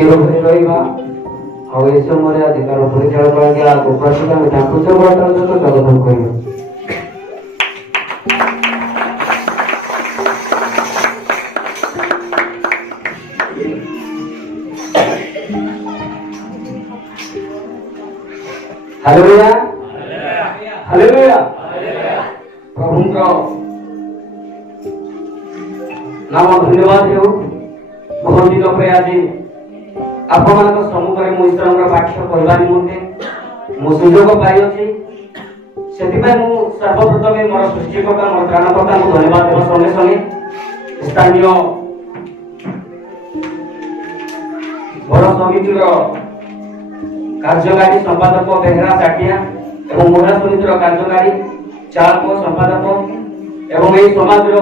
ନିରବରେ ରହିବା ଆଉ ଏ ସମୟରେ ଅଧିକାର ପରିଚାଳକ ଆଜ୍ଞା ଉପସ୍ଥିତ ଆମେ ତାଙ୍କୁ ସବୁଠାରୁ ସ୍ୱାଗତ କରିବା। हालेलुया हालेलुया प्रभुଙ୍କର नाम धन्यवाद ହେଉ। बहुत दिन पर आज ଆପଣମାନଙ୍କ ସମ୍ମୁଖରେ ମୁଁ ଈଶ୍ୱରଙ୍କର ବାକ୍ୟ କହିବା ନିମନ୍ତେ ମୁଁ ସୁଯୋଗ ପାଇଅଛି। ସେଥିପାଇଁ ମୁଁ ସର୍ବପ୍ରଥମେ ମୋର ସୃଷ୍ଟିକର୍ତ୍ତା ମୋର ତ୍ରାଣକର୍ତ୍ତାଙ୍କୁ ଧନ୍ୟବାଦ ଦେବା ସଙ୍ଗେ ସଙ୍ଗେ ସ୍ଥାନୀୟ ବଡ଼ ସମିତିର କାର୍ଯ୍ୟକାରୀ ସମ୍ପାଦକ ବେହେରା ଚାଟିଆ ଏବଂ ମହିଳା ସମିତିର କାର୍ଯ୍ୟକାରୀ ଚାଳକ ସମ୍ପାଦକ ଏବଂ ଏହି ସମାଜର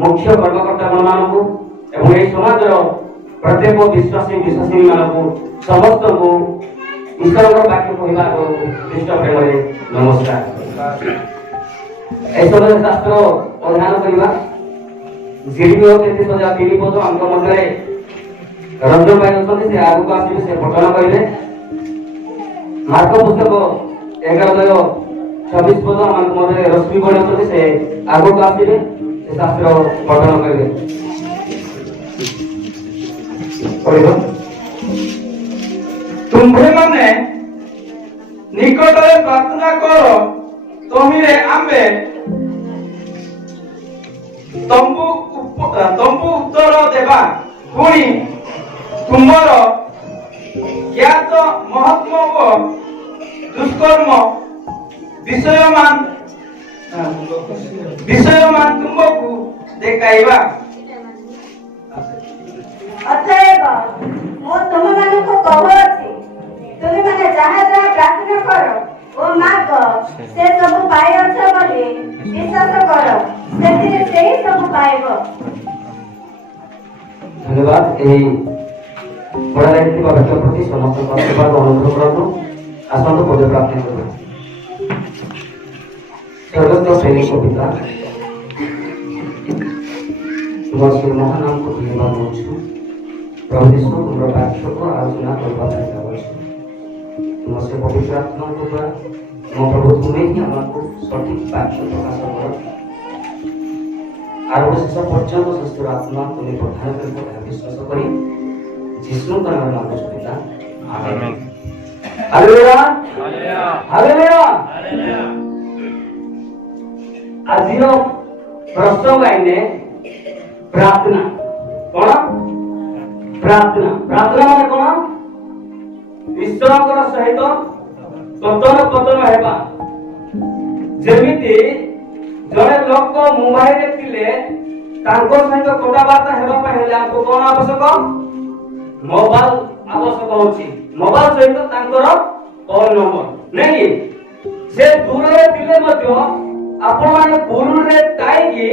ମୁଖ୍ୟ କର୍ମକର୍ତ୍ତାମାନଙ୍କୁ ଏବଂ ଏହି ସମାଜର ପ୍ରତ୍ୟେକ ବିଶ୍ୱାସୀ ମାନଙ୍କୁ ସମସ୍ତଙ୍କୁ ଈଶ୍ୱରଙ୍କର ବାକ୍ୟ କହିବା ଆଗରୁ ଖ୍ରୀଷ୍ଟ ପ୍ରେମରେ ନମସ୍କାର। ଏହି ସମୟରେ ଶାସ୍ତ୍ର ଅଧ୍ୟୟନ କରିବା ଜିଡ଼ିଓ 33,000 ଆମ ମଧ୍ୟରେ ରଞ୍ଜନ ଭାଇ ଅଛନ୍ତି, ସେ ଆଗକୁ ଆସିବେ, ସେ ପଠନ କରିବେ। ମାର୍କ ପୁସ୍ତକ 11:26 ଆମ ମଧ୍ୟରେ ରଶ୍ମି ବଳି ଅଛନ୍ତି, ସେ ଆଗକୁ ଆସିବେ, ସେ ଶାସ୍ତ୍ର ପଠନ କରିବେ। ତୁମ୍ଭେମାନେ ନିକଟରେ ପ୍ରାର୍ଥନା କର, ତହିଁରେ ଆମ୍ଭେ ତମ୍ବୁ ଉତ୍ତର ଦେବା। ପୁଣି ତୁମର ଜ୍ଞାତ ମହାତ୍ମ ଓ ଦୁଷ୍କର୍ମ ବିଷୟମାନ ତୁମକୁ ଦେଖାଇବା। ଅତଏବ ମୁଁ ତୁମମାନଙ୍କୁ କହୁଅଛି, ତୁମେମାନେ ଯାହା ଯାହା ପ୍ରାର୍ଥନା କର ଓ ମାଗ, ସେ ସବୁ ପାଇଅଛ ବୋଲି ବିଶ୍ୱାସ କର, ସେଥିରେ ସେହି ସବୁ ପାଇବ। ଧନ୍ୟବାଦ। ଏହି ପଢ଼ାଯାଇଥିବା ବାକ୍ୟ ପ୍ରତି ସମସ୍ତଙ୍କ ଆଶୀର୍ବାଦ ଅନୁଗ୍ରହ କରନ୍ତୁ। ଆସନ୍ତୁ ପଦ ପ୍ରାର୍ଥନା କରିବା। ସ୍ୱର୍ଗସ୍ଥ ପ୍ରେମିକ ପିତା, ତୁମର ସେ ମହାନାମକୁ ଧନ୍ୟବାଦ ଦେଉଛୁ। ପ୍ରଭୁ ଯୀଶୁ, ତୁମର ବାକ୍ୟକୁ ଆଲୋଚନା କରିବା ପାଇଁ ଯାଉଛୁ। ତୁମ ସେ ପବିତ୍ର ଆତ୍ମାଙ୍କ ଦ୍ୱାରା ମୋ ପ୍ରଭୁ ତୁମେ ହିଁ ଆମକୁ ସଠିକ ବାକ୍ୟ ପ୍ରକାଶ କର। ଆରମ୍ଭ ଶେଷ ପର୍ଯ୍ୟନ୍ତ ଶ୍ୱଶୁର ଆତ୍ମା ତୁମେ ପ୍ରଦାନ କରିବ ଏହା ବିଶ୍ୱାସ କରି ଯୀଶୁଙ୍କ ନାମରେ ମାଗୁଛୁ ପିତା, ଆମେନ୍। Hallelujah hallelujah. ଆଜିର ପ୍ରସଙ୍ଗ ଆଇନେ ପ୍ରାର୍ଥନା। କଣ? ପ୍ରାର୍ଥନା। ପ୍ରାର୍ଥନା ମାନେ କଣ? ଈଶ୍ୱରଙ୍କର ସହିତ କଥନ ପତନ ହେବା। ଯେମିତି ଜଣେ ଲୋକ ମୁମ୍ବାଇରେ ଥିଲେ, ତାଙ୍କ ସହିତ କଥାବାର୍ତ୍ତା ହେବା ପାଇଁ ହେଲେ ଆମକୁ କଣ ଆବଶ୍ୟକ? ମୋବାଇଲ ଆବଶ୍ୟକ ହଉଛି। ମୋବାଇଲ ସହିତ ତାଙ୍କର ଫୋନ ନମ୍ବର ନାଇଁ। ସେ ଦୂରରେ ଥିଲେ ମଧ୍ୟ ଆପଣମାନେ ପୁରୁରେ ଥାଇକି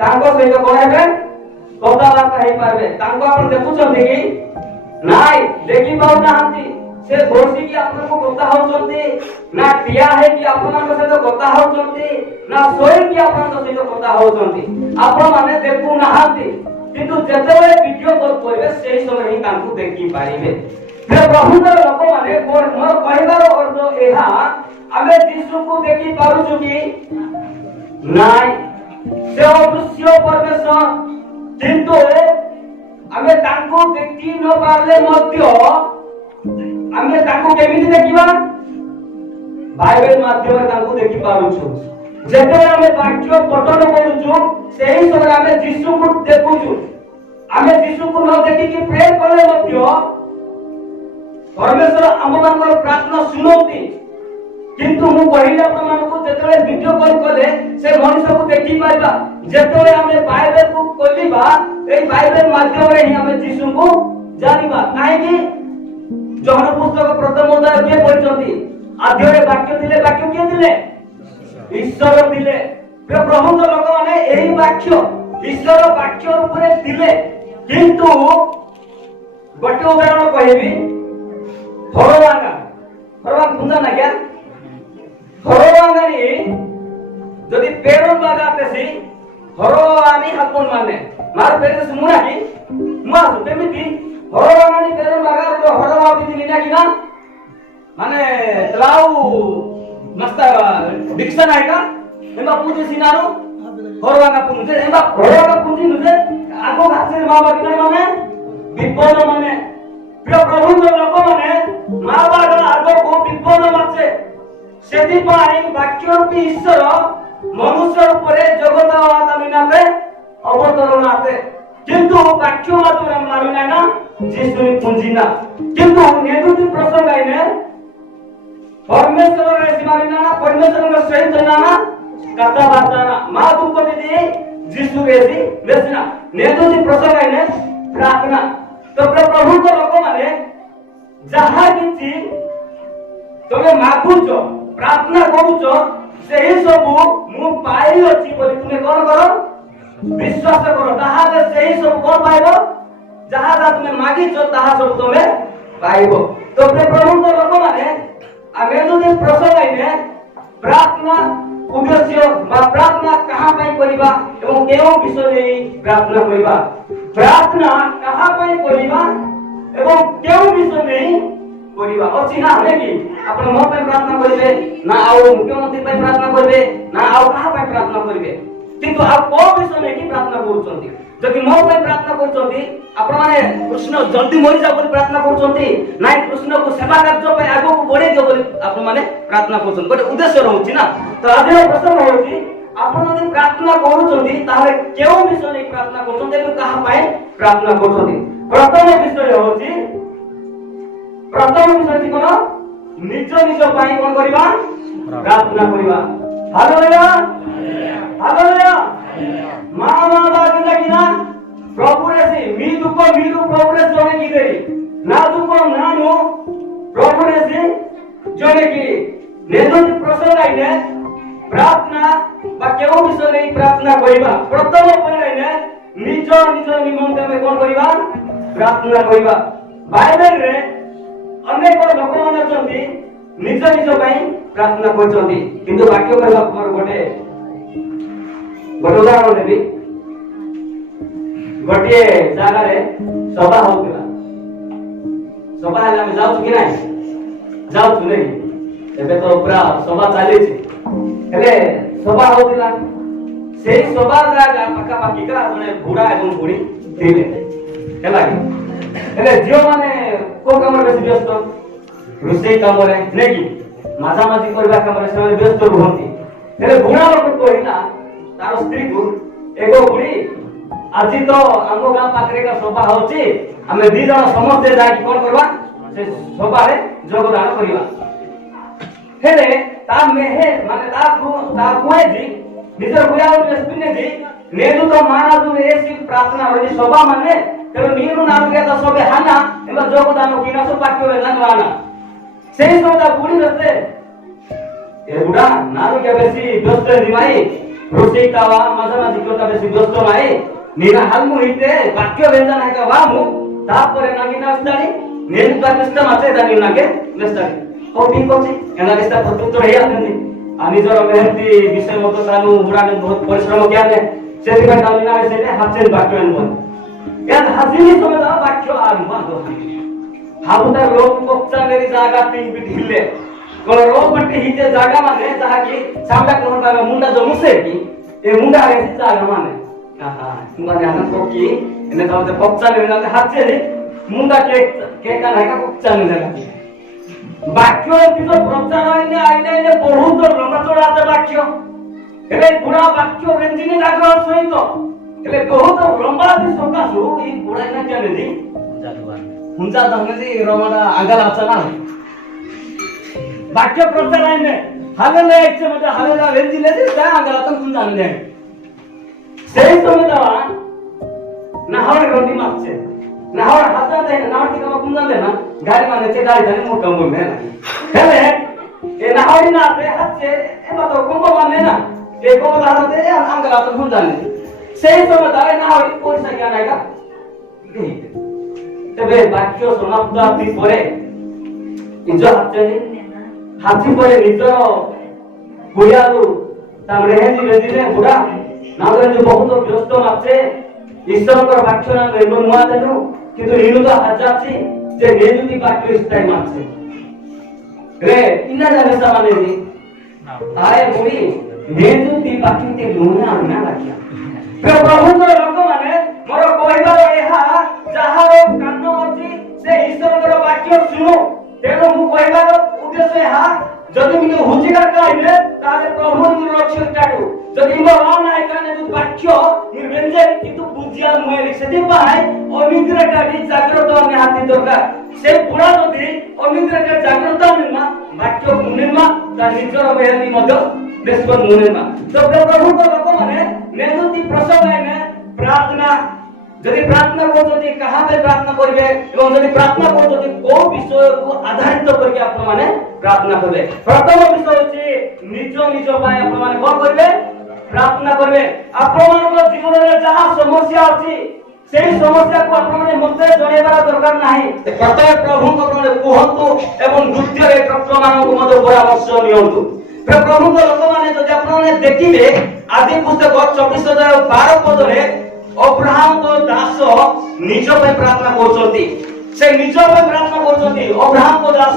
ତାଙ୍କ ସହିତ କଣ ହେବେ? କଥାବାର୍ତ୍ତା ହେଇପାରିବେ। ତାଙ୍କୁ ଆପଣ ଦେଖୁଛନ୍ତି କି? ନାଇଁ, ଦେଖି ପାରୁନାହାନ୍ତି। ସେ ବସିକି ଆପଣଙ୍କୁ କଥା ହଉଛନ୍ତି, ନା ଠିଆ ହେଇକି ଆପଣଙ୍କ ସହିତ କଥା ହଉଛନ୍ତି, ନା ଶୋଇକି ଆପଣଙ୍କ ସହିତ କଥା ହଉଛନ୍ତି, ଆପଣମାନେ ଦେଖୁନାହାନ୍ତି। କିନ୍ତୁ ଯେତେବେଳେ ଭିଡିଓ କଲ୍ କରିବେ ସେଇ ସମୟରେ ହିଁ ତାଙ୍କୁ ଦେଖିପାରିବେ। ପ୍ରଭୁଙ୍କର ଲୋକମାନେ, ମୋର କହିବାର ଅର୍ଥ ଏହା, ଆମେ ଯୀଶୁକୁ ଦେଖି ପାରୁଛୁ କି? ନାଇଁ, ସେ ଅଦୃଶ୍ୟ ପରମେଶ୍ୱର। କିନ୍ତୁ ଆମେ ତାଙ୍କୁ ଦେଖି ନ ପାରିଲେ ମଧ୍ୟ ଆମେ ତାଙ୍କୁ କେମିତି ଦେଖିବା? ବାଇବେଲ ମାଧ୍ୟମରେ ତାଙ୍କୁ ଦେଖି ପାରୁଛୁ। ଯେତେବେଳେ ଆମେ ବାକ୍ୟ ପଠନ କରୁଛୁ ସେହି ସମୟରେ ଆମେ ଯୀଶୁକୁ ଦେଖୁଛୁ। ଆମେ ଯୀଶୁକୁ ନ ଦେଖିକି ପ୍ରେ କଲେ ମଧ୍ୟ ପରମେଶ୍ୱର ଆମମାନଙ୍କର ପ୍ରାର୍ଥନା ଶୁଣନ୍ତି। କିନ୍ତୁ ମୁଁ କହିଲି ଆପଣମାନଙ୍କୁ, ଯେତେବେଳେ ଭିଡିଓ କଲ୍ କଲେ ସେ ମଣିଷକୁ ଦେଖିପାରିବା। ଯେତେବେଳେ ଆମେ ବାଇବେଲକୁ ଖୋଲିବା, ଏଇ ବାଇବେଲ ମାଧ୍ୟମରେ ହିଁ ଆମେ ଯୀଶୁଙ୍କୁ ଜାଣିବା। କାହିଁକି? ଯୋହନ ପୁସ୍ତକ ପ୍ରଥମ ଅଧ୍ୟାୟ କିଏ ପଢିଛନ୍ତି? ଆଦ୍ୟରେ ବାକ୍ୟ ଥିଲେ, ବାକ୍ୟ କିଏ ଥିଲେ? ଈଶ୍ୱର ଥିଲେ। ପ୍ରଭୁଙ୍କ ଲୋକମାନେ ଏହି ବାକ୍ୟ ଈଶ୍ୱର ବାକ୍ୟ ଉପରେ ଥିଲେ। କିନ୍ତୁ ଗୋଟେ ଉଦାହରଣ କହିବି, ହରବାଙ୍ଗା ବୁଝା ନା क्या? হরবাঙানি যদি পেরন বাগাতেছি হরবানি হাতন মানে মার পেরে মুনাকি মাস তেমিতি হরবাগানি পেরন বাগার তো হরবা দিলি না কিনা মানে লাউ মস্তা ডিকশন আইকা এমা পুজে সিনারু হরবাগা পুজে এমা হরবাগা পুজি নুজে আগো গাছের বাবা কিনা মানে বিপদ মানে প্রিয় প্রভু লোক মানে মা বাবা আগো বিপদ আছে ସେଥିପାଇଁ ବାକ୍ୟରୂପୀ ଈଶ୍ୱର ମନୁଷ୍ୟ ଉପରେ ଜଗତ ଆମିନାତେ ଅବତରଣ ଆତେ କିନ୍ତୁ ବାକ୍ୟ ମାତ୍ର ମାରୁନାଇ ନା ଯିଶୁନି ପୁଞ୍ଜିନା କିନ୍ତୁ ନେଦୁତି ପ୍ରସଙ୍ଗ ଆଇନେ ପରମେଶ୍ୱର ରେ ମାରିନା ନା ପରମେଶ୍ୱର ସହିତ ନା କଥାବାର୍ତ୍ତା ନା ମା ଦୁଃଖ ଦିଦି ଯିଶୁ ରେସି ବେସିନା ନେଦୁତି ପ୍ରସଙ୍ଗ ଆଇନେ ପ୍ରାର୍ଥନା ତ ପ୍ରଭୁଙ୍କ ଲୋକମାନେ ଯାହା କିଛି ତମେ ମାଗୁଛ प्रार्थना करूच सेही सब मु पाई अछि बोली तुमे कोन करो विश्वास करो ताहाले सेही सब कोन पाइबो जहा जा तुमे मागिछो ताहा सब तुमे पाइबो तो प्रभु को लोक माने आगे जो दिन प्रसंग आइने प्रार्थना उद्देश्य बा प्रार्थना कहां पाई करिबा एवं केओ विषय नै प्रार्थना करिबा प्रार्थना कहां पाई करिबा एवं केओ विषय नै करिबा अछि ना है कि आपण मो पे प्रार्थना करिवे ना आउ मुख्यमंत्री पे प्रार्थना करिवे ना आउ कहा पे प्रार्थना करिवे किंतु आप को विषय में की प्रार्थना करूछंती जदि मो पे प्रार्थना करूछंती आपण माने कृष्ण जल्दी मरि जा बोली प्रार्थना करूछंती नाइ कृष्ण को सेवा कार्य पे आगो को बढ़े दियो बोली आपण माने प्रार्थना करूछन गोटे उद्देश्य रहउची ना तो आज प्रश्न होउची आपण जदि प्रार्थना करूछंती ताहे केउ विषय में प्रार्थना करूछंती एवं कहा पे प्रार्थना करूछंती प्रथम विषय होउची प्रथम विषय कोन निज निज पाई कोन करिबा प्रार्थना करिबा हालेलुया हालेलुया मा बाबा किना प्रभु रे से मी दुख प्रभु रे जने की देरी ना दुख ना नो प्रभु रे से जने की नेदो प्रसंग आइने प्रार्थना बा केउ विषय नै प्रार्थना करिबा प्रथम पर आइने निज निज निमंते में कोन करिबा प्रार्थना करिबा बाइबल रे अनेक लोक माने अछंती निज निज पई प्रार्थना करछंती किंतु वाक्य कहला पर गोटे उदाहरण देबी गोटे जागा रे सभा होतिला सभा हला हम जाउ कि नै जाउ छु नै एबे तो पूरा सभा चाली छि हेले सभा होतिला सेही सभा जागा पक्का पाकी करा जने बुढ़ा एवं बुढ़ी थिले हेला हेले जियो माने को काम रे व्यस्त रुसई काम रे नेकी माजा माजी करबा काम रे समय व्यस्त रहंती हेले बुढ़ा लोक कहिला तार स्त्री को एगो बुढ़ी आज तो हमो गां पाखरे का सभा होची हमें दी जण समस्त जाई कोन करबा से सभा रे योगदान करिबा हेले ता मेहे माने ता कुए जी निजर बुया रे स्पिने जी नेदु तो माना दु एसी प्रार्थना रे सभा माने तेरे नीरु नाम के तो सबे हाना एबा योगदान किना सब पाक्यो रे ननवाना सेही सोदा बुढ़ी रते ए बुढ़ा नारु के बेसी व्यस्त दिमाई रोसई कावा मजा माजी कोता बेसी व्यस्त माई नीरा हालमु हिते वाक्य व्यंजन है का वामु तापरे नागिना स्ताडी नेनु पाकिस्तान माते दानी नागे नस्ताडी ओ ठीक अछि एना रिश्ता प्रत्युत्तर हे आथनि आ निजर मेहनती विषय मत तानु बुढ़ा ने बहुत परिश्रम किया ने सेति का दानी ना सेते हाथेन वाक्य अनबन यार हाजिनी समझा वाक्य आरंभ दो हाबुता लोक पक्चा मेरी जागा तीन बिट हिले कोन रोग बट्टी हिते जागा माने जहा की सामला कोन का मुंडा जो मुसे की ए मुंडा रे जागा माने हां माने आनंद को की एने तो पक्चा मेरी ना हाथ से मुंडा के का ना का पक्चा मेरी वाक्य तितो प्रचार आइने आइने बहुत लंबा चौड़ा आते वाक्य हेले पूरा वाक्य रेंजिनी जागा सहित हेले बहुत लंबा दिन सकासु ई बुढ़ा ना क्या नेदी हुंजा दहने जी रमाडा आगल आचना वाक्य प्रचार आइने हाले ले एक से मजा हाले ला रेंजी ले जी ता आगल आचन हुंजा ने सेही समय दवा नाहर रोटी माछे नाहर हाता दे नाहर की कमा हुंजा ले ना गाड़ी माने छे गाड़ी जाने मोटा मुन ने हेले ए नाहर ना पे हाथ से ए मतलब कोंबो माने ना ए कोंबो हाथ दे आगल आचन हुंजा ने सेही समय दारे नाहर कोन सा क्या नाइका तबे वाक्य समाप्ति परे निज हाथी परे निजर बुढ़ियारू तामरे हेजी रेजिले बुढ़ा नागरे जो बहुत व्यस्त माछे ईश्वर कर वाक्य ना नुआ देनु কিন্তু নিরুদ হাত যাচ্ছি যে নেজুতি বাক্য স্থায়ী মানছে রে ইনা জানে সামানে রে আরে বুড়ি নেজুতি বাক্যতে লুনা না রাখিয়া প্রভুଙ୍କର ଲୋକମାନେ ମୋର କହିବାର ଏହା ଯାହାର କାନ ଅଛି ସେ ଈଶ୍ୱରଙ୍କର ବାକ୍ୟ ଶୁଣୁ ତେଣୁ ମୁଁ କହିବାର ଉଦ୍ଦେଶ୍ୟ ଏହା ଯଦି ମୁଁ ହୁଜିକାର କହିଲେ ତାହେଲେ ପ୍ରଭୁ ଲକ୍ଷ୍ୟ କାଟୁ ଯଦି ମୋ ନାହିଁ କାନେ ଯୋଉ ବାକ୍ୟ ନିର୍ବେଞ୍ଜେ କିନ୍ତୁ ବୁଝିଆ ନୁହେଁ ସେଥିପାଇଁ ଅନିଦ୍ରାଟା ବି ଜାଗ୍ରତ ନିହାତି ଦରକାର ସେ ବୁଢା ଯଦି ଅନିଦ୍ରାଟା ଜାଗ୍ରତ ନିର୍ମା ବାକ୍ୟ ନିର୍ମା ତା ନିଜର ବେହେନି ମଧ୍ୟ ବେଶ ନିର୍ମା ତ ପ୍ରଭୁଙ୍କ ଲୋକମାନେ ନେଜୁତି ପ୍ରସଙ୍ଗ ପ୍ରାର୍ଥନା যদি প্রার্থনা করতে কাহা পে প্রার্থনা করবে এবং যদি প্রার্থনা করতে কোন বিষয়କୁ আধারিত করি আপন মানে প্রার্থনা করবে প্রথম বিষয় হচ্ছে নিজ নিজ পাই আপন মানে কোন করবে প্রার্থনা করবে আপনମାନଙ୍କ জীবନରେ যাহা সমস্যা আছে সেই সমস্যাକୁ আপন মানে মতে জଣାଇବାର দরকার ନାହିଁ ପ୍ରଥମେ ପ୍ରଭୁଙ୍କ ମାନେ କୁହନ୍ତୁ ଏବଂ ଦ୍ୱିତୀୟରେ ଡକ୍ଟରମାନଙ୍କୁ ମଧ୍ୟ ପରାମର୍ଶ ନିଅନ୍ତୁ ପ୍ରଭୁଙ୍କ ଲୋକମାନେ ଯଦି ଆପଣ ମାନେ ଦେଖିବେ ଆଦି ପୁସ୍ତକ 24:12 ପଦରେ अब्राहम को दास निज पे प्रार्थना करछंती से निज पे प्रार्थना करछंती अब्राहम को दास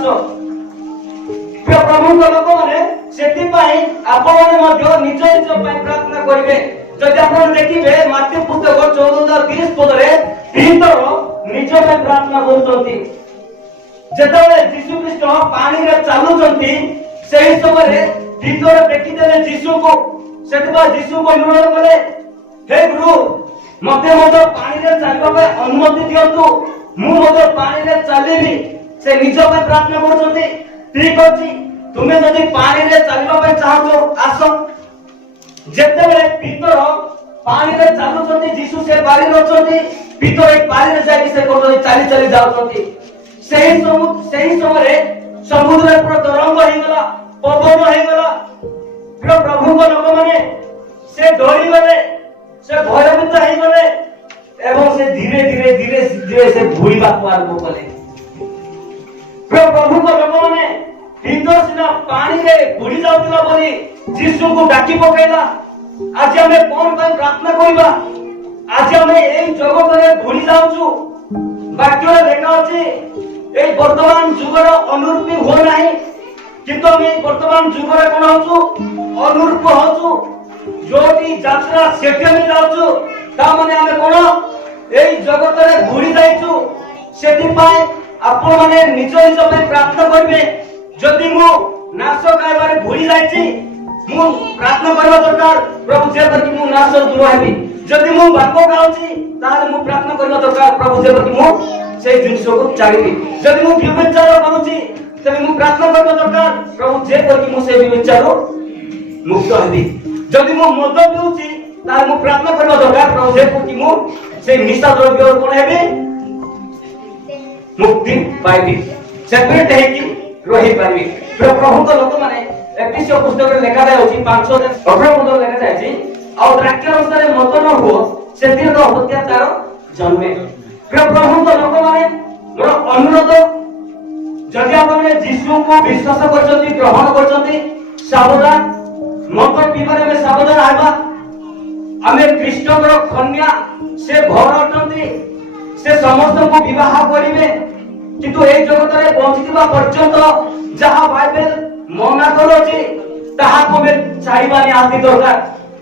प्रभु को लोक माने सेति पई आपण माने मध्य निज निज पे प्रार्थना करिवे जदि आपण देखिबे मत्ती पुस्तक 14:30 पदरे पीतर निज पे प्रार्थना करछंती जेतबे यीशु ख्रीष्ट पानी रे चालुचंती सेही समय रे पीतर देखिदेले यीशु को सेतबा यीशु को अनुरोध करे हे गुरु मते मते पानी रे चलबा पे अनुमति दियंतु मु मते पानी रे चलेबी से निज पे प्रार्थना करछंती ठीक अछि तुमे जदि पानी रे चलबा पे चाहतो आसो जेते बेले पीतर पानी रे चालुछंती यीशु से बारी रहछंती पीतर एक बारी रे जाई से कोन चाली चाली जाउछंती सेही समय रे समुद्र पूरा तरंग होई गला पवन होई गला प्रभु को लोक माने से डरी गले से भयभीत होई गले एवं से धीरे धीरे धीरे धीरे से भूलिबा को आरंभ कले प्रभु को लोक माने भीतर सिना पानी रे बुडी जाउतला बोली यीशु को डाकी पकेला आज हमें कोन कोन प्रार्थना करिबा आज हमें एई जगत रे भूली जाउछु वाक्य देखा अछि एई वर्तमान जुगर अनुरूपी हो नाही किंतु हम वर्तमान जुगर कोन होछु अनुरूप होछु जोटी यात्रा सेठे में जाउछु ता माने हमें कोन एई जगत रे भूली जाइछु सेति पाए आपण माने निज निज पे प्रार्थना करबे जदि मु नाश कायबारे भूली जाइछि मु प्रार्थना करबा दरकार प्रभु जे पर कि मु नाश दूर हेबी जदि मु बाको गाउछि ताले मु प्रार्थना करबा दरकार प्रभु जे पर कि मु से जिंस को चालिबी जदि मु विचार करूछि तबे मु प्रार्थना करबा दरकार प्रभु जे पर कि मु से विचार मुक्त हेबी जदि मु मद पिउछि ताले मु प्रार्थना करबा दरकार प्रभु जे पर कि मु से निशा द्रव्य कोन हेबी मुक्ति पाइबी सेपरेट है कि रही पाइबी प्रभु को लोक माने एफिसियो पुस्तक रे लिखा जाय अछि 518 पद लिखा जाय अछि आ द्राक्ष अनुसार मत न हो सेतिर तो अत्याचार जन्मे प्रभु को लोक माने मोर अनुरोध जदि आपण यीशु को विश्वास करछथि ग्रहण करछथि सावधान मत पीबारे में सावधान आबा हमें कृष्णकर कन्या से भर अटंती से समस्त को विवाह करिवे किंतु ए जगत रे पहुंचीबा पर्यंत जहां बाइबल मना करोछि ताहा को में चाइबानी आती दरकार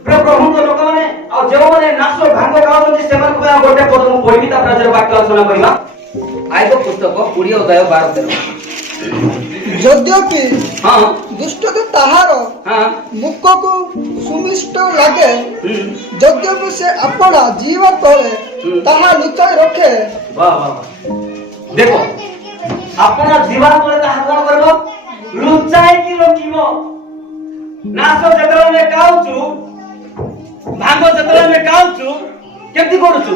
प्रभु को लोक माने आ जो माने नासो भांग गाउछथि सेमन को गोटे पद मु पढिबी ता राजर वाक्य आलोचना करिबा आइबो पुस्तक 20 अध्याय 12 यद्यपि हां दुष्ट तो ताहार हां मुख को सुमिष्ट लागे यद्यपि से अपना जीवन तले ताहा लुचाई रखे वाह वाह देखो अपना जीवन तले ताहा कोन करबो लुचाई की रखिबो नासो जतरा में काउछु भांग जतरा में काउछु केति करूछु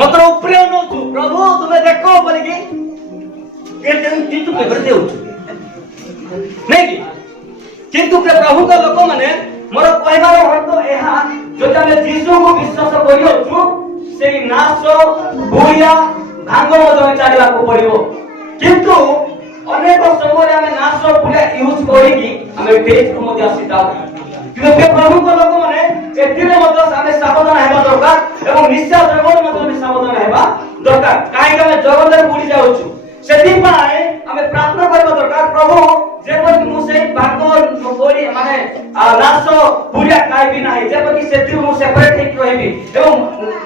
मतर उपरे नोछु प्रभु तुमे देखो बोली की केते किंतु पेपर देउछु नहीं कि किंतु प्रभु का लोक माने मोर कहबार अर्थ एहा जो तमे यीशु को विश्वास करियोछु सेई नाश बुया भांग मदन चालिबा को पड़िबो किंतु अनेक समय हमें नाश बुया यूज करिकी हमें टेस्ट को मध्य आसीता किंतु प्रभु का लोक माने एथिरे मध्य हमें सावधान हेबा दरकार एवं निश्चय द्रव्य मध्य हमें सावधान हेबा দরকার কাହିଁକି ଆମେ ଜଗତରେ ବୁଡି ଯାଉଛୁ ସେଥିପାଇଁ ଆମେ ପ୍ରାର୍ଥନା କରିବା ଦରକାର ପ୍ରଭୁ ଯେପରି ମୁଁ ସେଇ ଭାଗ ଗୋଳି ମାନେ ନାଶ ପୁରିଆ ଖାଇବି ନାହିଁ ଯେପରି ସେଥିରୁ ମୁଁ ସେପାରେଟ ହେଇକି ରହିବି ଏବଂ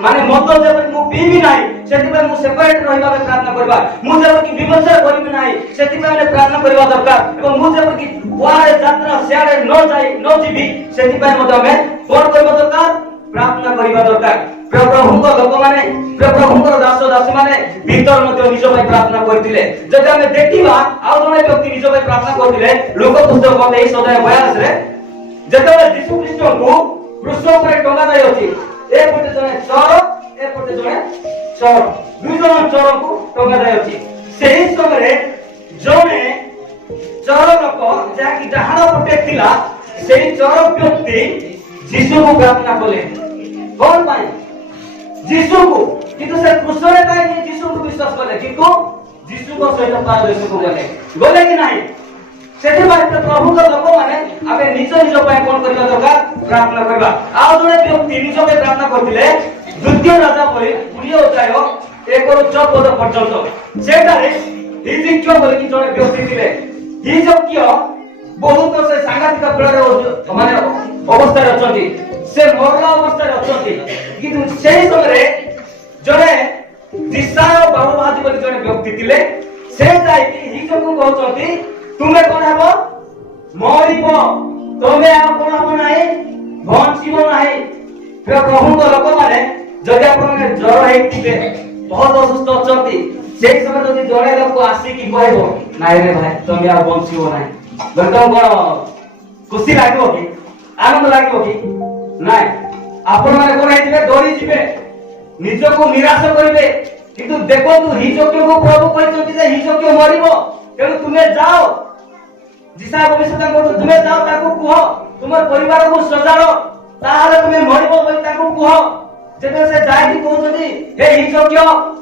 ମାନେ ମଦ ଯେପରି ମୁଁ ପିଇବି ନାହିଁ ସେଥିପାଇଁ ମୁଁ ସେପାରେଟ ରହିବା ପାଇଁ ପ୍ରାର୍ଥନା କରିବା ମୁଁ ଯେପରି ବିମର୍ଶନ କରିବି ନାହିଁ ସେଥିପାଇଁ ଆମେ ପ୍ରାର୍ଥନା କରିବା ଦରକାର ଏବଂ ମୁଁ ଯେପରି କୁଆଡ଼େ ଯାତ୍ରା ସିଆଡ଼େ ନ ଯିବି ସେଥିପାଇଁ ମଧ୍ୟ ଆମେ କଣ କରିବା ଦରକାର ପ୍ରାର୍ଥନା କରିବା ଦରକାର ପ୍ରଭୁଙ୍କ ଲୋକମାନେ ପ୍ରଭୁଙ୍କର ଦାସ ଦାସୀ ମାନେ ଭିତର ମଧ୍ୟ ନିଜ ପାଇଁ ପ୍ରାର୍ଥନା କରିଥିଲେ ଯଦି ଆମେ ଦେଖିବା ଆଉ ଜଣେ ବ୍ୟକ୍ତି ନିଜ ପାଇଁ ପ୍ରାର୍ଥନା କରିଥିଲେ ଲୋକ ପୁସ୍ତକ 23:42 ରେ ଯେତେବେଳେ ଯୀଶୁ ଖ୍ରୀଷ୍ଟଙ୍କୁ କ୍ରୁଶ ଉପରେ ଟଙ୍ଗା ଯାଇଅଛି ଏପଟେ ଜଣେ ଚୋର ଏପଟେ ଜଣେ ଚୋର ଦୁଇ ଜଣ ଚୋରଙ୍କୁ ଟଙ୍ଗା ଯାଇଅଛି ସେହି ସମୟରେ ଜଣେ ଚୋର ଲୋକ ଯାହାକି ଡାହାଣ ପଟେ ଥିଲା ସେହି ଚୋର ବ୍ୟକ୍ତି ଯୀଶୁକୁ ପ୍ରାର୍ଥନା କଲେ କଣ ପାଇଁ ଯୀଶୁକୁ କିନ୍ତୁ ସେ କ୍ରୁଶରେ କାହିଁକି ଯୀଶୁକୁ ବିଶ୍ୱାସ କଲେ କିନ୍ତୁ ଯୀଶୁଙ୍କ ସହିତ ପାରଦର୍ଶକୁ ଗଲେ କି ନାହିଁ ସେଥିପାଇଁ ପ୍ରଭୁଙ୍କ ଲୋକମାନେ ଆମେ ନିଜ ନିଜ ପାଇଁ କଣ କରିବା ଦରକାର ପ୍ରାର୍ଥନା କରିବା ଆଉ ଜଣେ ବ୍ୟକ୍ତି ନିଜ ପାଇଁ ପ୍ରାର୍ଥନା କରିଥିଲେ ଦ୍ୱିତୀୟ ରାଜା ବହି 20 ଅଧ୍ୟାୟ 1-14 ପର୍ଯ୍ୟନ୍ତ ସେଠାରେ ହିଜକିୟ ବୋଲିକି ଜଣେ ବ୍ୟକ୍ତି ଥିଲେ ହିଜକିୟ ବହୁତ ସେ ସାଂଘାତିକ ବେଳରେ ମାନେ ଅବସ୍ଥାରେ ଅଛନ୍ତି ସେ ମରଲା ଅବସ୍ଥାରେ ଅଛନ୍ତି କିନ୍ତୁ ସେହି ସମୟରେ ଜଣେ ଦିଶାୟ ବାବୁବାଦୀ ବୋଲି ଜଣେ ବ୍ୟକ୍ତି ଥିଲେ ସେ ଯାଇକି ହିଜକୁ କହୁଛନ୍ତି ତୁମେ କଣ ହେବ ମରିବ ତମେ ଆଉ କଣ ହେବ ନାହିଁ ବଞ୍ଚିବ ନାହିଁ ପ୍ରଭୁଙ୍କ ଲୋକମାନେ ଯଦି ଆପଣମାନେ ଜ୍ୱର ହେଇଥିବେ ବହୁତ ଅସୁସ୍ଥ ଅଛନ୍ତି ସେଇ ସମୟରେ ଯଦି ଜଣେ ଲୋକ ଆସିକି କହିବ ନାଇଁ ରେ ଭାଇ ତମେ ଆଉ ବଞ୍ଚିବ ନାହିଁ ତମକୁ କଣ ଖୁସି ଲାଗିବ କି ଆନନ୍ଦ ଲାଗିବ କି ନାଇଁ ଆପଣମାନେ କଣ ହେଇଥିବେ ଡରି ଯିବେ ନିଜକୁ ନିରାଶ କରିବେ କିନ୍ତୁ ଦେଖନ୍ତୁ ହିଜକିୟକୁ ପ୍ରଭୁ କହିଛନ୍ତି ଯେ ହିଜକିୟ ମରିବ ତେଣୁ ତୁମେ ଯାଅ ଯିଶା ଭବିଷ୍ୟତ କରୁଛ ତୁମେ ଯାଅ ତାକୁ କୁହ ତୁମର ପରିବାରକୁ ସଜାଡ ତାହେଲେ ତୁମେ ମରିବ ବୋଲି ତାକୁ କୁହ ଯେତେବେଳେ ସେ ଯାଇକି କହୁଛନ୍ତି ହେ ହିଜକିୟ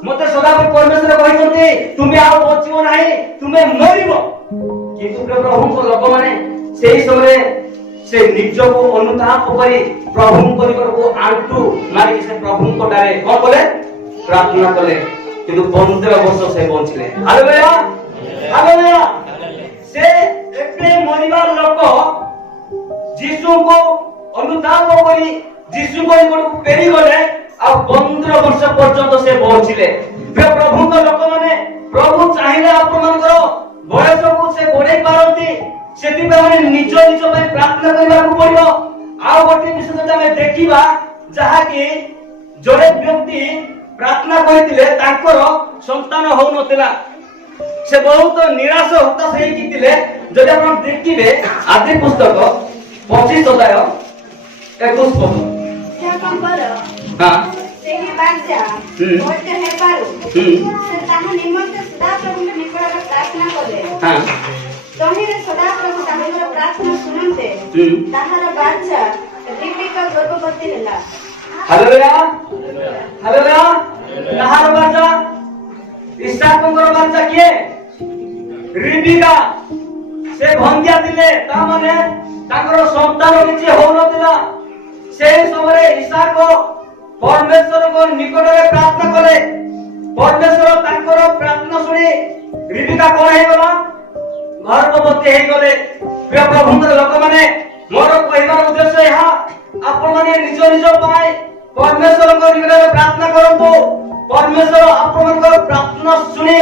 ମତେ ସଦାବେଳେ ପରମେଶ୍ୱର କହିଛନ୍ତି ତୁମେ ଆଉ ବଞ୍ଚିବ ନାହିଁ ତୁମେ ମରିବ କିନ୍ତୁ ପ୍ରଭୁଙ୍କ ଲୋକମାନେ ସେହି ସମୟରେ ସେ ନିଜକୁ ଅନୁତାପ କରି ପ୍ରଭୁଙ୍କ ନିକଟକୁ ଆଣ୍ଠୁ ମାରିକି ସେ ପ୍ରଭୁଙ୍କ ଠାରେ କଣ କଲେ ପ୍ରାର୍ଥନା କଲେ କିନ୍ତୁ 15 ବର୍ଷ ସେ ବଞ୍ଚିଲେ ହାଲେଲୁୟା ହାଲେଲୁୟା ସେ ଏବେ ମରିବା ଲୋକ ଯୀଶୁଙ୍କୁ ଅନୁତାପ କରି ଯୀଶୁଙ୍କ ନିକଟକୁ ଫେରି ଗଲେ ଆଉ 15 ବର୍ଷ ପର୍ଯ୍ୟନ୍ତ ସେ ବଞ୍ଚିଲେ ପ୍ରଭୁଙ୍କ ଲୋକମାନେ ପ୍ରଭୁ ଚାହିଁଲେ ଆପଣମାନଙ୍କର ବୟସକୁ ସେ ବଢେଇ ପାରନ୍ତି ସେଥିପାଇଁ ନିଜ ନିଜ ପାଇଁ ପ୍ରାର୍ଥନା କରିବାକୁ ପଡିବ ଆଉ ଗୋଟେ ବିଷୟ ଯଦି ଆମେ ଦେଖିବା ଯାହାକି ଜଣେ ବ୍ୟକ୍ତି ପ୍ରାର୍ଥନା କରିଥିଲେ ତାଙ୍କର ସନ୍ତାନ ହଉନଥିଲା ସେ ବହୁତ ନିରାଶ ହତାଶ ହେଇକି ଥିଲେ ଯଦି ଆପଣ ଦେଖିବେ ଆଦି ପୁସ୍ତକ 25 ଅଧ୍ୟାୟ 21 ପଦ ସେହି ବାଜା ଗୋଟେ ହେବାରୁ ସେ ତାହା ନିମନ୍ତେ ସଦାପ୍ରଭୁଙ୍କ ନିକଟରେ ପ୍ରାର୍ଥନା କଲେ ତହିଁରେ ସଦାପ୍ରଭୁ ତାଙ୍କର ପ୍ରାର୍ଥନା ଶୁଣନ୍ତେ ତାହାର ବାଚ୍ଚା ରିବିକା ଗର୍ଭବତୀ ହେଲା ହାଲେଲୁୟା ହାଲେଲୁୟା ତାହାର ବାଚ୍ଚା ଇସାକଙ୍କର ବାଚ୍ଚା କିଏ ରିବିକା ସେ ଭଙ୍ଗିଆ ଥିଲେ ତା ମାନେ ତାଙ୍କର ସନ୍ତାନ କିଛି ହଉନଥିଲା ସେହି ସମୟରେ ଇସାକ ପରମେଶ୍ୱରଙ୍କ ନିକଟରେ ପ୍ରାର୍ଥନା କଲେ ପରମେଶ୍ୱର ତାଙ୍କର ପ୍ରାର୍ଥନା ଶୁଣି ରିବିକା କଣ ହେଇଗଲା ଗର୍ଭବତୀ ହେଇଗଲେ ପ୍ରିୟ ପ୍ରଭୁଙ୍କର ଲୋକମାନେ ମୋର କହିବାର ଉଦ୍ଦେଶ୍ୟ ଏହା ଆପଣମାନେ ନିଜ ନିଜ ପାଇଁ ପରମେଶ୍ୱରଙ୍କ ନିକଟରେ ପ୍ରାର୍ଥନା କରନ୍ତୁ ପରମେଶ୍ୱର ଆପଣଙ୍କର ପ୍ରାର୍ଥନା ଶୁଣି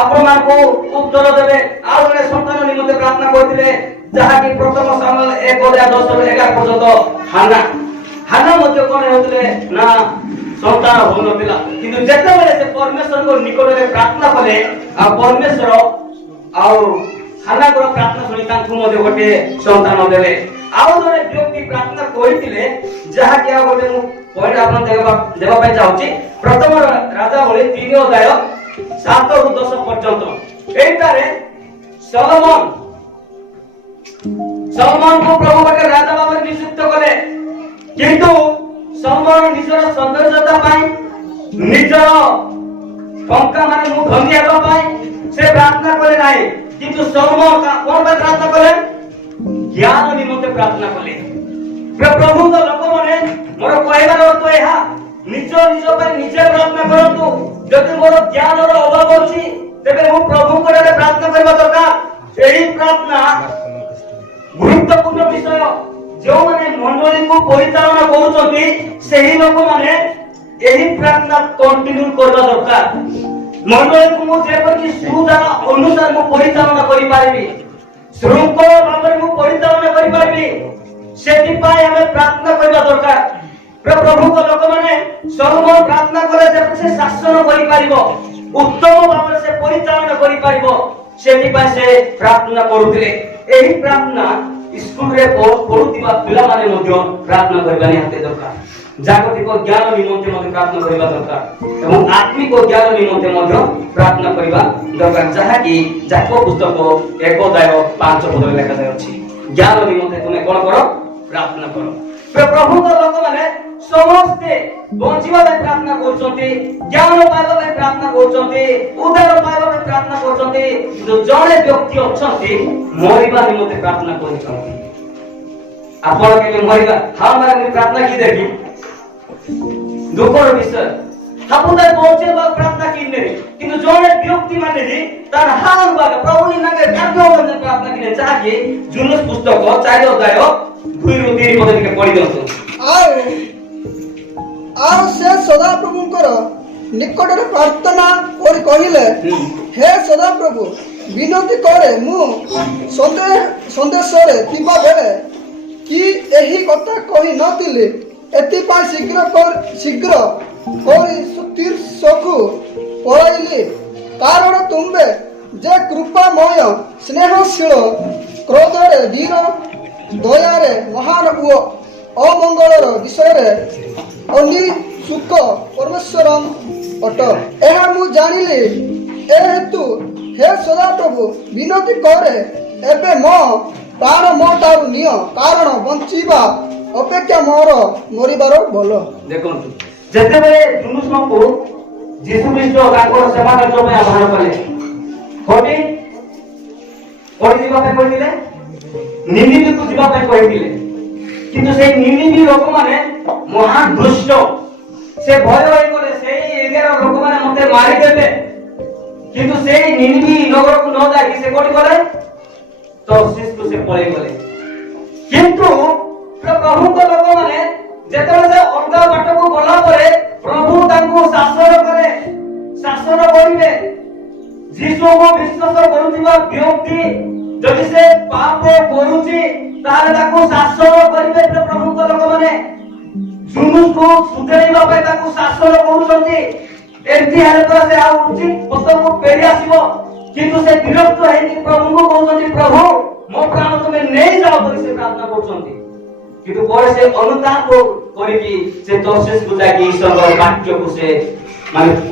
ଆପଣମାନଙ୍କୁ ଉତ୍ତର ଦେବେ ଆଉ ଜଣେ ସନ୍ତାନ ନିମନ୍ତେ ପ୍ରାର୍ଥନା କରିଥିଲେ ଯାହାକି ପ୍ରଥମ ସାମୁଏଲ 1:10-11 ପର୍ଯ୍ୟନ୍ତ ହାନା ମଧ୍ୟ କଣ ହେଉଥିଲେ ନା ସନ୍ତାନ ହଉନଥିଲା କିନ୍ତୁ ଯେତେବେଳେ ସେ ପରମେଶ୍ୱରଙ୍କ ନିକଟରେ ପ୍ରାର୍ଥନା କଲେ ଆଉ ପରମେଶ୍ୱର ଆଉ ହାନାଙ୍କର ପ୍ରାର୍ଥନା ଶୁଣି ତାଙ୍କୁ ମଧ୍ୟ ଗୋଟେ ସନ୍ତାନ ଦେଲେ ଆଉ ଜଣେ ବ୍ୟକ୍ତି ପ୍ରାର୍ଥନା କରିଥିଲେ ଯାହାକି ଆଉ ଗୋଟେ ମୁଁ ପଏଣ୍ଟ ଆପଣ ଦେବା ପାଇଁ ଚାହୁଁଛି ପ୍ରଥମ ରାଜା ବଳି 3 ଅଧ୍ୟାୟ 7-10 ପର୍ଯ୍ୟନ୍ତ ଏଇଟାରେ ସଲମନକୁ ପ୍ରଭୁ ଗୋଟେ ରାଜା ଭାବରେ ନିଯୁକ୍ତ କଲେ କିନ୍ତୁ ସଲମନ ନିଜର ସୌନ୍ଦର୍ଯ୍ୟତା ପାଇଁ ନିଜର ଟଙ୍କା ମାନେ ମୁଁ ଧନୀ ହେବା ପାଇଁ ସେ ପ୍ରାର୍ଥନା କଲେ ନାହିଁ କିନ୍ତୁ ସଲମନ କଣ ପାଇଁ ପ୍ରାର୍ଥନା କଲେ ଜ୍ଞାନ ନିମନ୍ତେ ପ୍ରାର୍ଥନା କଲେ ପ୍ରଭୁଙ୍କ ଲୋକମାନେ ମୋର କହିବାର ଅର୍ଥ ଏହା ନିଜ ନିଜ ପାଇଁ ନିଜେ ପ୍ରାର୍ଥନା କରନ୍ତୁ। ଯଦି ମୋର ଜ୍ଞାନର ଅଭାବ ଅଛି ତେବେ ମୁଁ ପ୍ରଭୁଙ୍କ ଠାରେ ପ୍ରାର୍ଥନା କରିବା ଦରକାର। ଏହି ପ୍ରାର୍ଥନା ଗୁରୁତ୍ୱପୂର୍ଣ୍ଣ ବିଷୟ। ଯେଉଁମାନେ ମଣ୍ଡଳୀକୁ ପରିଚାଳନା କରୁଛନ୍ତି ସେହି ଲୋକମାନେ ଏହି ପ୍ରାର୍ଥନା କଣ୍ଟିନ୍ୟୁ କରିବା ଦରକାର। ମଣ୍ଡଳୀକୁ ମୁଁ ଯେପରିକି ସୁଧାର ଅନୁସାରେ ମୁଁ ପରିଚାଳନା କରିପାରିବି, ଶୃଙ୍ଖଳ ଭାବରେ ମୁଁ ପରିଚାଳନା କରିପାରିବି, ସେଥିପାଇଁ ଆମେ ପ୍ରାର୍ଥନା କରିବା ଦରକାର। ପ୍ରଭୁଙ୍କ ଲୋକମାନେ ସଲୋମନ ପ୍ରାର୍ଥନା କଲେ ଯେ ସେ ଶାସନ କରିପାରିବ, ଉତ୍ତମ ଭାବରେ ସେ ପରିଚାଳନା କରିପାରିବ, ସେଥିପାଇଁ ସେ ପ୍ରାର୍ଥନା କରୁଥିଲେ। ଏହି ପ୍ରାର୍ଥନା ସ୍କୁଲରେ ପଢୁଥିବା ପିଲାମାନେ ମଧ୍ୟ ପ୍ରାର୍ଥନା କରିବା ନିହାତି ଦରକାର। ଜାଗତିକ ଜ୍ଞାନ ନିମନ୍ତେ ମଧ୍ୟ ପ୍ରାର୍ଥନା କରିବା ଦରକାର ଏବଂ ଆତ୍ମିକ ଜ୍ଞାନ ନିମନ୍ତେ ମଧ୍ୟ ପ୍ରାର୍ଥନା କରିବା ଦରକାର, ଯାହାକି ଯାକବ ପୁସ୍ତକ 1:5 ଲେଖାଯାଇଛି। ଜ୍ଞାନ ନିମନ୍ତେ ତୁମେ କଣ କର? ପ୍ରାର୍ଥନା କର। ପ୍ରଭୁଙ୍କ ଲୋକମାନେ ସମସ୍ତେ ବଞ୍ଚିବା ପାଇଁ ପ୍ରାର୍ଥନା କରୁଛନ୍ତି, ଜ୍ଞାନ ପାଇବା ପାଇଁ ପ୍ରାର୍ଥନା କରୁଛନ୍ତି, ଉଦ୍ଧାର ପାଇବା ପାଇଁ ପ୍ରାର୍ଥନା କରୁଛନ୍ତି, କିନ୍ତୁ ଜଣେ ବ୍ୟକ୍ତି ଅଛନ୍ତି ମରିବା ନିମନ୍ତେ ପ୍ରାର୍ଥନା କରୁଛନ୍ତି। ଆପଣ କେବେ ମରିବା ପ୍ରାର୍ଥନା କି ଦେଖି ଦୁଃଖର ବିଷୟ ସବୁବେଳେ ବଞ୍ଚିବା ପ୍ରାର୍ଥନା କି ନେଇ, କିନ୍ତୁ ଜଣେ ବ୍ୟକ୍ତି ମାନେ ତାର ହାଲ ବାଗ ପ୍ରଭୁ ନାକେ କାର୍ଯ୍ୟ ପ୍ରାର୍ଥନା କିନେ, ଯାହାକି ଜୁଲୁସ ପୁସ୍ତକ 4:2-3 ଟିକେ ପଢି ଦିଅନ୍ତୁ। ଆଉ ସେ ସଦାପ୍ରଭୁଙ୍କର ନିକଟରେ ପ୍ରାର୍ଥନା କରି କହିଲେ, ହେ ସଦାପ୍ରଭୁ, ବିନତି କରେ ମୁଁ ସନ୍ଦେଶରେ ଥିବା ବେଳେ କି ଏହି କଥା କହି ନଥିଲି, ଏଥିପାଇଁ ଶୀଘ୍ର କରି ଶୀର୍ଷକୁ ପଳାଇଲି। କାରଣ ତୁମ୍ଭେ ଯେ କୃପାମୟ, ସ୍ନେହଶୀଳ, କ୍ରୋଧରେ ଧୀର, ଦୟାରେ ମହାନ ଓ ଅମଙ୍ଗଳର ବିଷୟରେ ଅନିସୁକ ପରମେଶ୍ୱର ଅଟ, ଏହା ମୁଁ ଜାଣିଲି। ଏ ହେତୁ ହେ ସଦାପ୍ରଭୁ, ବିନତି କରେ ଏବେ ମୋ ପ୍ରାଣ ମୋ ଠାରୁ ନିଅ, କାରଣ ବଞ୍ଚିବା ଅପେକ୍ଷା ମୋର ମରିବାର ଭଲ। ଦେଖନ୍ତୁ, ଯେତେବେଳେ ଜୁଲୁସଙ୍କୁ ଯୀଶୁ ଖ୍ରୀଷ୍ଟ ତାଙ୍କର ସେବା କାର୍ଯ୍ୟ ପାଇଁ ଆହ୍ୱାନ କଲେ, କୋଉଠି ଯିବା ପାଇଁ କହିଥିଲେ? ନିନିବିକୁ ଯିବା ପାଇଁ କହିଥିଲେ। କିନ୍ତୁ ସେଇ ନିନିବି ଲୋକମାନେ ମହାନ ଦୁଷ୍ଟ, ସେ ଭୟ ହୋଇଗଲେ ସେଇ ଏରିଆର ଲୋକମାନେ ମତେ ମାରିଦେବେ। କିନ୍ତୁ ସେଇ ନିନିବି ନଗରକୁ ନ ଯାଇକି ସେ କୋଉଠି ଗଲେ? ତର୍ଷୀସକୁ ସେ ପଳେଇ ଗଲେ। କିନ୍ତୁ ପ୍ରଭୁଙ୍କ ଲୋକମାନେ ଯେତେବେଳେ ସେ ଅଲଗା ବାଟକୁ ଗଲା ପରେ ପ୍ରଭୁ ତାଙ୍କୁ ଶାସନ କରିବେ। ଯୀଶୁଙ୍କୁ ବିଶ୍ୱାସ କରୁଥିବା ବ୍ୟକ୍ତି ଯଦି ସେ ପାପ କରୁଛି ତାହେଲେ ତାକୁ ଶାସନ କରିବେ। ପ୍ରଭୁଙ୍କ ଲୋକମାନେ ଜୁଲୁସକୁ ସୁଧାରିବା ପାଇଁ ତାକୁ ଶାସନ କରୁଛନ୍ତି। ଏମିତି ହେଲେ ତ ସେ ଆଉ ଉଚିତ ପଥକୁ ଫେରି ଆସିବ। କିନ୍ତୁ ସେ ବିରକ୍ତ ହେଇକି ପ୍ରଭୁଙ୍କୁ କହୁଛନ୍ତି, ପ୍ରଭୁ ମୋ ପ୍ରାଣ ତୁମେ ନେଇଯାଅ ବୋଲି ସେ ପ୍ରାର୍ଥନା କରୁଛନ୍ତି। କିନ୍ତୁ ପରେ ସେ ଅନୁତାପ କରିକି ସେ ତର୍ଷୀସକୁ ଯାଇକି ଈଶ୍ୱରଙ୍କ ବାକ୍ୟକୁ ସେ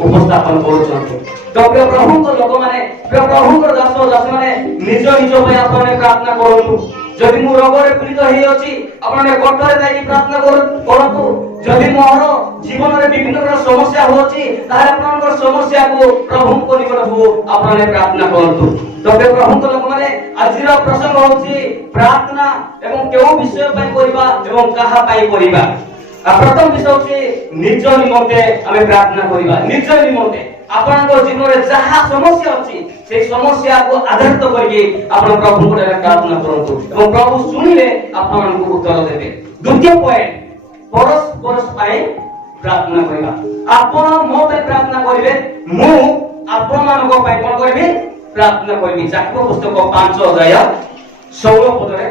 ଉପସ୍ଥାପନ କରୁଛନ୍ତି। ତ ପ୍ରଭୁଙ୍କ ଲୋକମାନେ, ପ୍ରଭୁଙ୍କର ଦାସ ମାନେ ନିଜ ପାଇଁ ଆପଣ ପ୍ରାର୍ଥନା କରନ୍ତୁ। ଯଦି ମୁଁ ରୋଗରେ ପୀଡ଼ିତ ହେଇଅଛି ଆପଣ କଣ୍ଠରେ ଯାଇକି ପ୍ରାର୍ଥନା କରନ୍ତୁ। ଯଦି ମୋର ଜୀବନରେ ବିଭିନ୍ନ ପ୍ରକାର ସମସ୍ୟା ହଉଛି ତାହେଲେ ଆପଣଙ୍କର ସମସ୍ୟାକୁ ପ୍ରଭୁଙ୍କ ନିକଟକୁ ଆପଣ ପ୍ରାର୍ଥନା କରନ୍ତୁ। ତବେ ପ୍ରଭୁଙ୍କ ଲୋକମାନେ ଆଜିର ପ୍ରସଙ୍ଗ ହଉଛି ପ୍ରାର୍ଥନା ଏବଂ କେଉଁ ବିଷୟ ପାଇଁ କରିବା ଏବଂ କାହା ପାଇଁ କରିବା। ପ୍ରଥମ ବିଷୟ ହଉଛି ନିଜ ନିମନ୍ତେ ଆମେ ପ୍ରାର୍ଥନା କରିବା। ନିଜ ନିମନ୍ତେ ଆପଣଙ୍କ ଜୀବନରେ ଯାହା ସମସ୍ୟା ଅଛି ସେଇ ସମସ୍ୟାକୁ ଆଧାରିତ କରିକି ଆପଣ ପ୍ରଭୁଙ୍କ ଠାରେ ପ୍ରାର୍ଥନା କରନ୍ତୁ ଏବଂ ପ୍ରଭୁ ଶୁଣିଲେ ଆପଣଙ୍କୁ ଉତ୍ତର ଦେବେ। ଦ୍ୱିତୀୟ ପଏଣ୍ଟ, ପରସ୍ପର ପାଇଁ ପ୍ରାର୍ଥନା କରିବା। ଆପଣ ମୋ ପାଇଁ ପ୍ରାର୍ଥନା କରିବେ, ମୁଁ ଆପଣମାନଙ୍କ ପାଇଁ କଣ କରିବି? ପ୍ରାର୍ଥନା କରିବି। ଯାକବ ପୁସ୍ତକ 5:16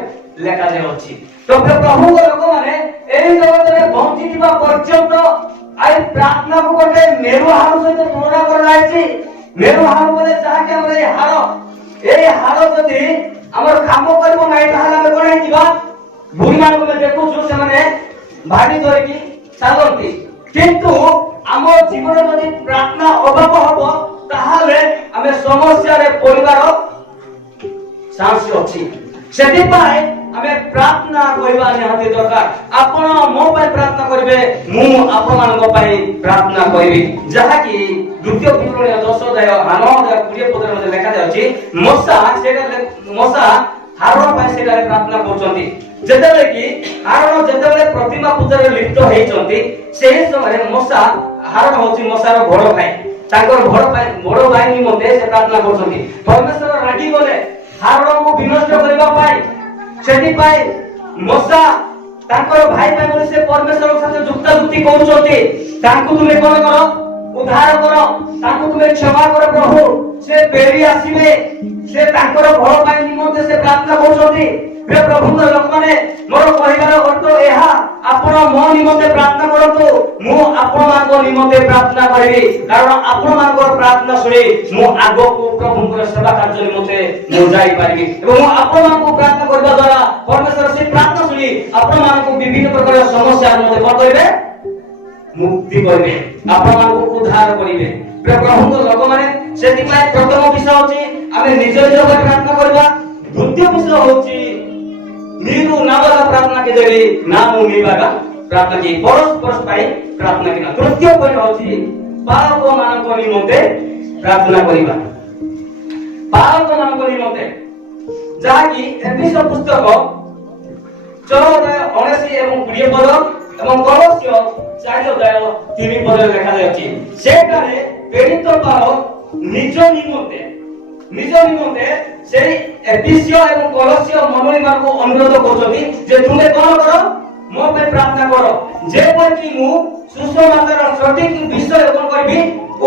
ଲେଖାଯାଇଛି। ତ ପ୍ରଭୁଙ୍କ ଲୋକମାନେ ଏହି ଜଗତରେ ବଞ୍ଚିଥିବା ପର୍ଯ୍ୟନ୍ତ ଆଇ ପ୍ରାର୍ଥନାକୁ ଗୋଟେ ମେରୁହାଣ ସହିତ ତୁଳନା କରାଯାଇଛି। ମେରୁହାଣ ବୋଲେ ଯାହାକି ଆମର ଏଇ ହାଡ଼ ଯଦି ଆମର କାମ କରିବ ନାହିଁ ତାହେଲେ ଆମେ କଣ ହେଇଯିବା? ବୁଢ଼ୀମାନଙ୍କୁ ଆମେ ଦେଖୁଛୁ ସେମାନେ ଭାଡ଼ି ଧରିକି ଚାଲନ୍ତି। କିନ୍ତୁ ଆମ ଜୀବନରେ ଯଦି ପ୍ରାର୍ଥନା ଅଭାବ ହବ ତାହେଲେ ଆମେ ସମସ୍ୟାରେ ପଡ଼ିବାର ଚାନ୍ସ ଅଛି। ସେଥିପାଇଁ ଆମେ ପ୍ରାର୍ଥନା କରିବା ନିହାତି ଦରକାର। ଆପଣ ମୋ ପାଇଁ ପ୍ରାର୍ଥନା କରିବେ, ମୁଁ ଆପଣମାନଙ୍କ ପାଇଁ ପ୍ରାର୍ଥନା କରିବି। ଯାହାକି ଦ୍ୱିତୀୟ ବିବରଣୀ 10:9-20 ଲେଖାଯାଉଛି। ମଶା ହାରଣ ପାଇଁ ସେଠାରେ ପ୍ରାର୍ଥନା କରୁଛନ୍ତି। ଯେତେବେଳେ କି ହାରଣ ଯେତେବେଳେ ପ୍ରତିମା ପୂଜାରେ ଲିପ୍ତ ହେଇଛନ୍ତି ସେହି ସମୟରେ ମୂଷା, ହାରଣ ହଉଛି ମୂଷାର ବଡ଼ ଭାଇ, ତାଙ୍କର ବଡ଼ ଭାଇ ନିମନ୍ତେ ସେ ପ୍ରାର୍ଥନା କରୁଛନ୍ତି। ପରମେଶ୍ୱର ରାଗି ଗଲେ ହାରଣକୁ ବିନଷ୍ଟ କରିବା ପାଇଁ, ସେଥିପାଇଁ ମୂଷା ତାଙ୍କର ଭାଇ ପାଇଁ ବୋଲି ସେ ପରମେଶ୍ୱରଙ୍କ ସାଥେ ଯୁକ୍ତାଯୁକ୍ତି କରୁଛନ୍ତି। ତାଙ୍କୁ ତୁମେ କଣ କର, ଉଦ୍ଧାର କର, ତାଙ୍କୁ ତୁମେ କ୍ଷମା କର ପ୍ରଭୁ, ସେ ଫେରି ଆସିବେ। ସେ ତାଙ୍କର ଭଲ ପାଇଁ ନିମନ୍ତେ ସେ ପ୍ରାର୍ଥନା କରୁଛନ୍ତି। ପ୍ରିୟ ପ୍ରଭୁଙ୍କ ଲୋକମାନେ, ମୋର କହିବାର ଅର୍ଥ ଏହା, ଆପଣ ମୋ ନିମନ୍ତେ ପ୍ରାର୍ଥନା କରନ୍ତୁ, ମୁଁ ଆପଣମାନଙ୍କ ନିମନ୍ତେ ପ୍ରାର୍ଥନା କରିବି। କାରଣ ଆପଣମାନଙ୍କର ପ୍ରାର୍ଥନା ଶୁଣି ମୁଁ ଆଗକୁ ପ୍ରଭୁଙ୍କର ସେବା କାର୍ଯ୍ୟ ନିମନ୍ତେ ମୁଁ ଯାଇପାରିବି। ଏବଂ ମୁଁ ଆପଣମାନଙ୍କୁ ପ୍ରାର୍ଥନା କରିବା ଦ୍ୱାରା ପରମେଶ୍ୱର ସେ ପ୍ରାର୍ଥନା ଶୁଣି ଆପଣମାନଙ୍କୁ ବିଭିନ୍ନ ପ୍ରକାର ସମସ୍ୟା ନିମନ୍ତେ କଣ କରିବେ, ମୁକ୍ତି କରିବେ, ଆପଣମାନଙ୍କୁ ଉଦ୍ଧାର କରିବେ। ପ୍ରିୟ ପ୍ରଭୁଙ୍କ ଲୋକମାନେ, ସେଥିପାଇଁ ପ୍ରଥମ ବିଷୟ ହଉଛି ଆମେ ନିଜ ନିଜ ଉପରେ ପ୍ରାର୍ଥନା କରିବା। ଦ୍ୱିତୀୟ ବିଷୟ ହଉଛି నీరు నావగా ప్రార్థన కిదలి నాము నీవగా ప్రార్థన కి పరస్పర ପାଇଁ ପ୍ରାର୍ଥନା କିନା। ତୃତୀୟ ପଏଣ୍ଟ ହଉଛି ପାଳକ ମାନଙ୍କ ନିମନ୍ତେ ପ୍ରାର୍ଥନା କରିବା। ପାଳକ ମାନଙ୍କ ନିମନ୍ତେ, ଯାହାକି ଏଫେସ ପୁସ୍ତକ 14:19 ଏବଂ 20 ପଦ ଏବଂ କଲୋସ୍ୟ 4:3 ପଦରେ ଲେଖାଯାଇଛି। ସେଠାରେ ପୀଡ଼ିତ ପାଳ ନିଜ ନିମନ୍ତେ সেই এফেসীয় এবং কলোসীয় মণ্ডলী ମାନଙ୍କୁ অনুরোধ କରୁଛନ୍ତି ଯେ ତୁମେ କଣ କର, ମୋ ପାଇଁ ପ୍ରାର୍ଥନା କର, ଯେପରିକି ମୁଁ ସୁସମାଚାର ସଠିକ ବିଷୟ କଣ କରିବି,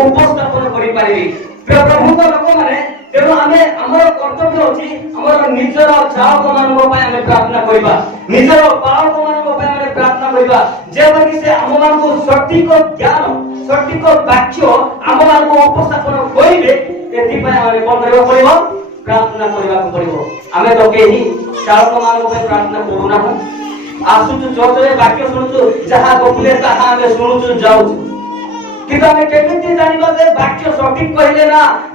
ଉପସ୍ଥାପନ କରିପାରିବି। ପ୍ରିୟ ପ୍ରଭୁଙ୍କ ଲୋକମାନେ, ତେଣୁ ଆମେ ଆମର କର୍ତ୍ତବ୍ୟ ଅଛି ଆମର ନିଜର ଚାଳକ ମାନଙ୍କ ପାଇଁ ଆମେ ପ୍ରାର୍ଥନା କରିବା, ନିଜର ପାଳକ ମାନଙ୍କ ପାଇଁ ଆମେ ପ୍ରାର୍ଥନା କରିବା, ଯେପରିକି ସେ ଆମମାନଙ୍କୁ ସଠିକ ଜ୍ଞାନ, ସଠିକ ବାକ୍ୟ ଆମମାନଙ୍କୁ ଉପସ୍ଥାପନ କରିବେ। ଏଥିପାଇଁ ଆମେ କଣ କରିବାକୁ ପଡ଼ିବ, ପ୍ରାର୍ଥନା କରିବାକୁ ପଡ଼ିବ। ଆମେ ତ କେହି ଚାଳକ ମାନଙ୍କ ପାଇଁ ପ୍ରାର୍ଥନା କରୁନାହୁଁ। ଆସୁଛୁ ଚର୍ଚ୍ଚରେ ବାକ୍ୟ ଶୁଣୁଛୁ, ଯାହା ଗପିଲେ ତାହା ଆମେ ଶୁଣୁଛୁ ଯାଉଛୁ, କିନ୍ତୁ ଆମେ କେମିତି ଜାଣିବା ଯେ ବାକ୍ୟ ସଠିକ କହିଲେ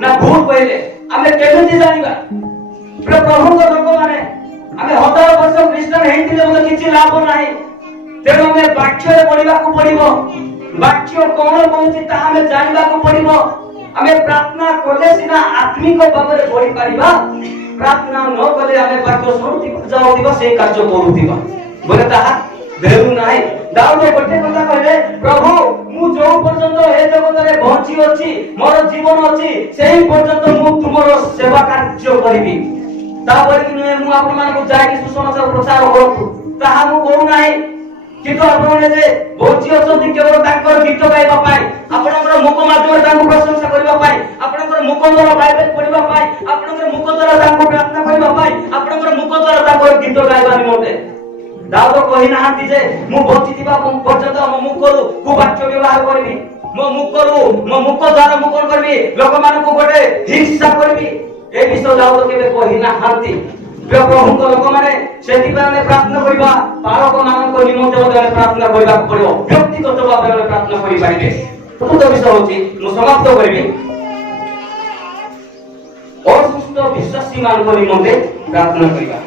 ନା ଭୁଲ କହିଲେ, ଆମେ କେମିତି ଜାଣିବା? ପ୍ରିୟ ପ୍ରଭୁଙ୍କ ଲୋକମାନେ, ଆମେ 1000 ବର୍ଷ ଖ୍ରୀଷ୍ଟିଆନ ହେଇଥିଲେ ମଧ୍ୟ କିଛି ଲାଭ ନାହିଁ। ତେଣୁ ଆମେ ବାକ୍ୟରେ ପଢ଼ିବାକୁ ପଡ଼ିବ, ବାକ୍ୟ କଣ କହୁଛି ତାହା ଆମେ ଜାଣିବାକୁ ପଡ଼ିବ। ଆମେ ପ୍ରାର୍ଥନା କଲେ ସିନା ଆତ୍ମିକ ଭାବରେ ବଢି ପାରିବା, ପ୍ରାର୍ଥନା ନ କଲେ ଆମେ ବାକ୍ୟ ଶୁଣୁଥିବା ଯାଉଥିବା ସେଇ କାର୍ଯ୍ୟ କରୁଥିବା ବୋଲେ ତାହା ଭେରୁ ନାହିଁ। ଦାଉଦ ଗୋଟେ କଥା କହିଲେ, ପ୍ରଭୁ ମୁଁ ଯୋଉ ପର୍ଯ୍ୟନ୍ତ ଏ ଜଗତରେ ବଞ୍ଚି ଅଛି, ମୋର ଜୀବନ ଅଛି, ସେହି ପର୍ଯ୍ୟନ୍ତ ମୁଁ ତୁମର ସେବା କାର୍ଯ୍ୟ କରିବି। ତାପରେ କି ନୁହେଁ ମୁଁ ଆପଣମାନଙ୍କୁ ଯାଇକି ସୁସମାଚାର ପ୍ରଚାର କରନ୍ତୁ, ତାହା ମୁଁ କରୁନାହିଁ। କିନ୍ତୁ ଆପଣମାନେ ଯେ ବଞ୍ଚି ଅଛନ୍ତି କେବଳ ତାଙ୍କର ଗୀତ ଗାଇବା ପାଇଁ, ଆପଣଙ୍କର ମୁଖ ମାଧ୍ୟମରେ ତାଙ୍କୁ ପ୍ରଶଂସା କରିବା ପାଇଁ, ଆପଣଙ୍କର ମୁଖ ଦ୍ୱାରା ବାଇବେଲ ପଢିବା ପାଇଁ, ଆପଣଙ୍କର ମୁଖ ଦ୍ୱାରା ତାଙ୍କୁ ପ୍ରାର୍ଥନା କରିବା ପାଇଁ, ଆପଣଙ୍କର ମୁଖ ଦ୍ୱାରା ତାଙ୍କର ଗୀତ ଗାଇବା ନିମନ୍ତେ। ଦାଉଦ କହିନାହାନ୍ତି ଯେ ମୁଁ ବଞ୍ଚିଥିବା ପର୍ଯ୍ୟନ୍ତ ମୋ ମୁଖରୁ କୁବାକ୍ୟ ବ୍ୟବହାର କରିବି, ମୋ ମୁଖ ଦ୍ୱାରା ମୁଁ କଣ କରିବି, ଲୋକମାନଙ୍କୁ ଗୋଟେ ହିଂସା କରିବି। ଏ ବିଷୟ ଦାଉଦ କେବେ କହିନାହାନ୍ତି। ପ୍ରିୟ ପ୍ରଭୁଙ୍କ ଲୋକମାନେ, ସେଥିପାଇଁ ଆମେ ପ୍ରାର୍ଥନା କରିବା, ପାଳକ ମାନଙ୍କ ନିମନ୍ତେ ମଧ୍ୟ ଆମେ ପ୍ରାର୍ଥନା କରିବାକୁ ପଡ଼ିବ, ବ୍ୟକ୍ତିଗତ ଭାବରେ ଆମେ ପ୍ରାର୍ଥନା କରିପାରିବେ। ଚତୁର୍ଥ ବିଷୟ ହଉଛି, ମୁଁ ସମାପ୍ତ କରିବି, ଅସୁସ୍ଥ ବିଶ୍ୱାସୀ ମାନଙ୍କ ନିମନ୍ତେ ପ୍ରାର୍ଥନା କରିବା।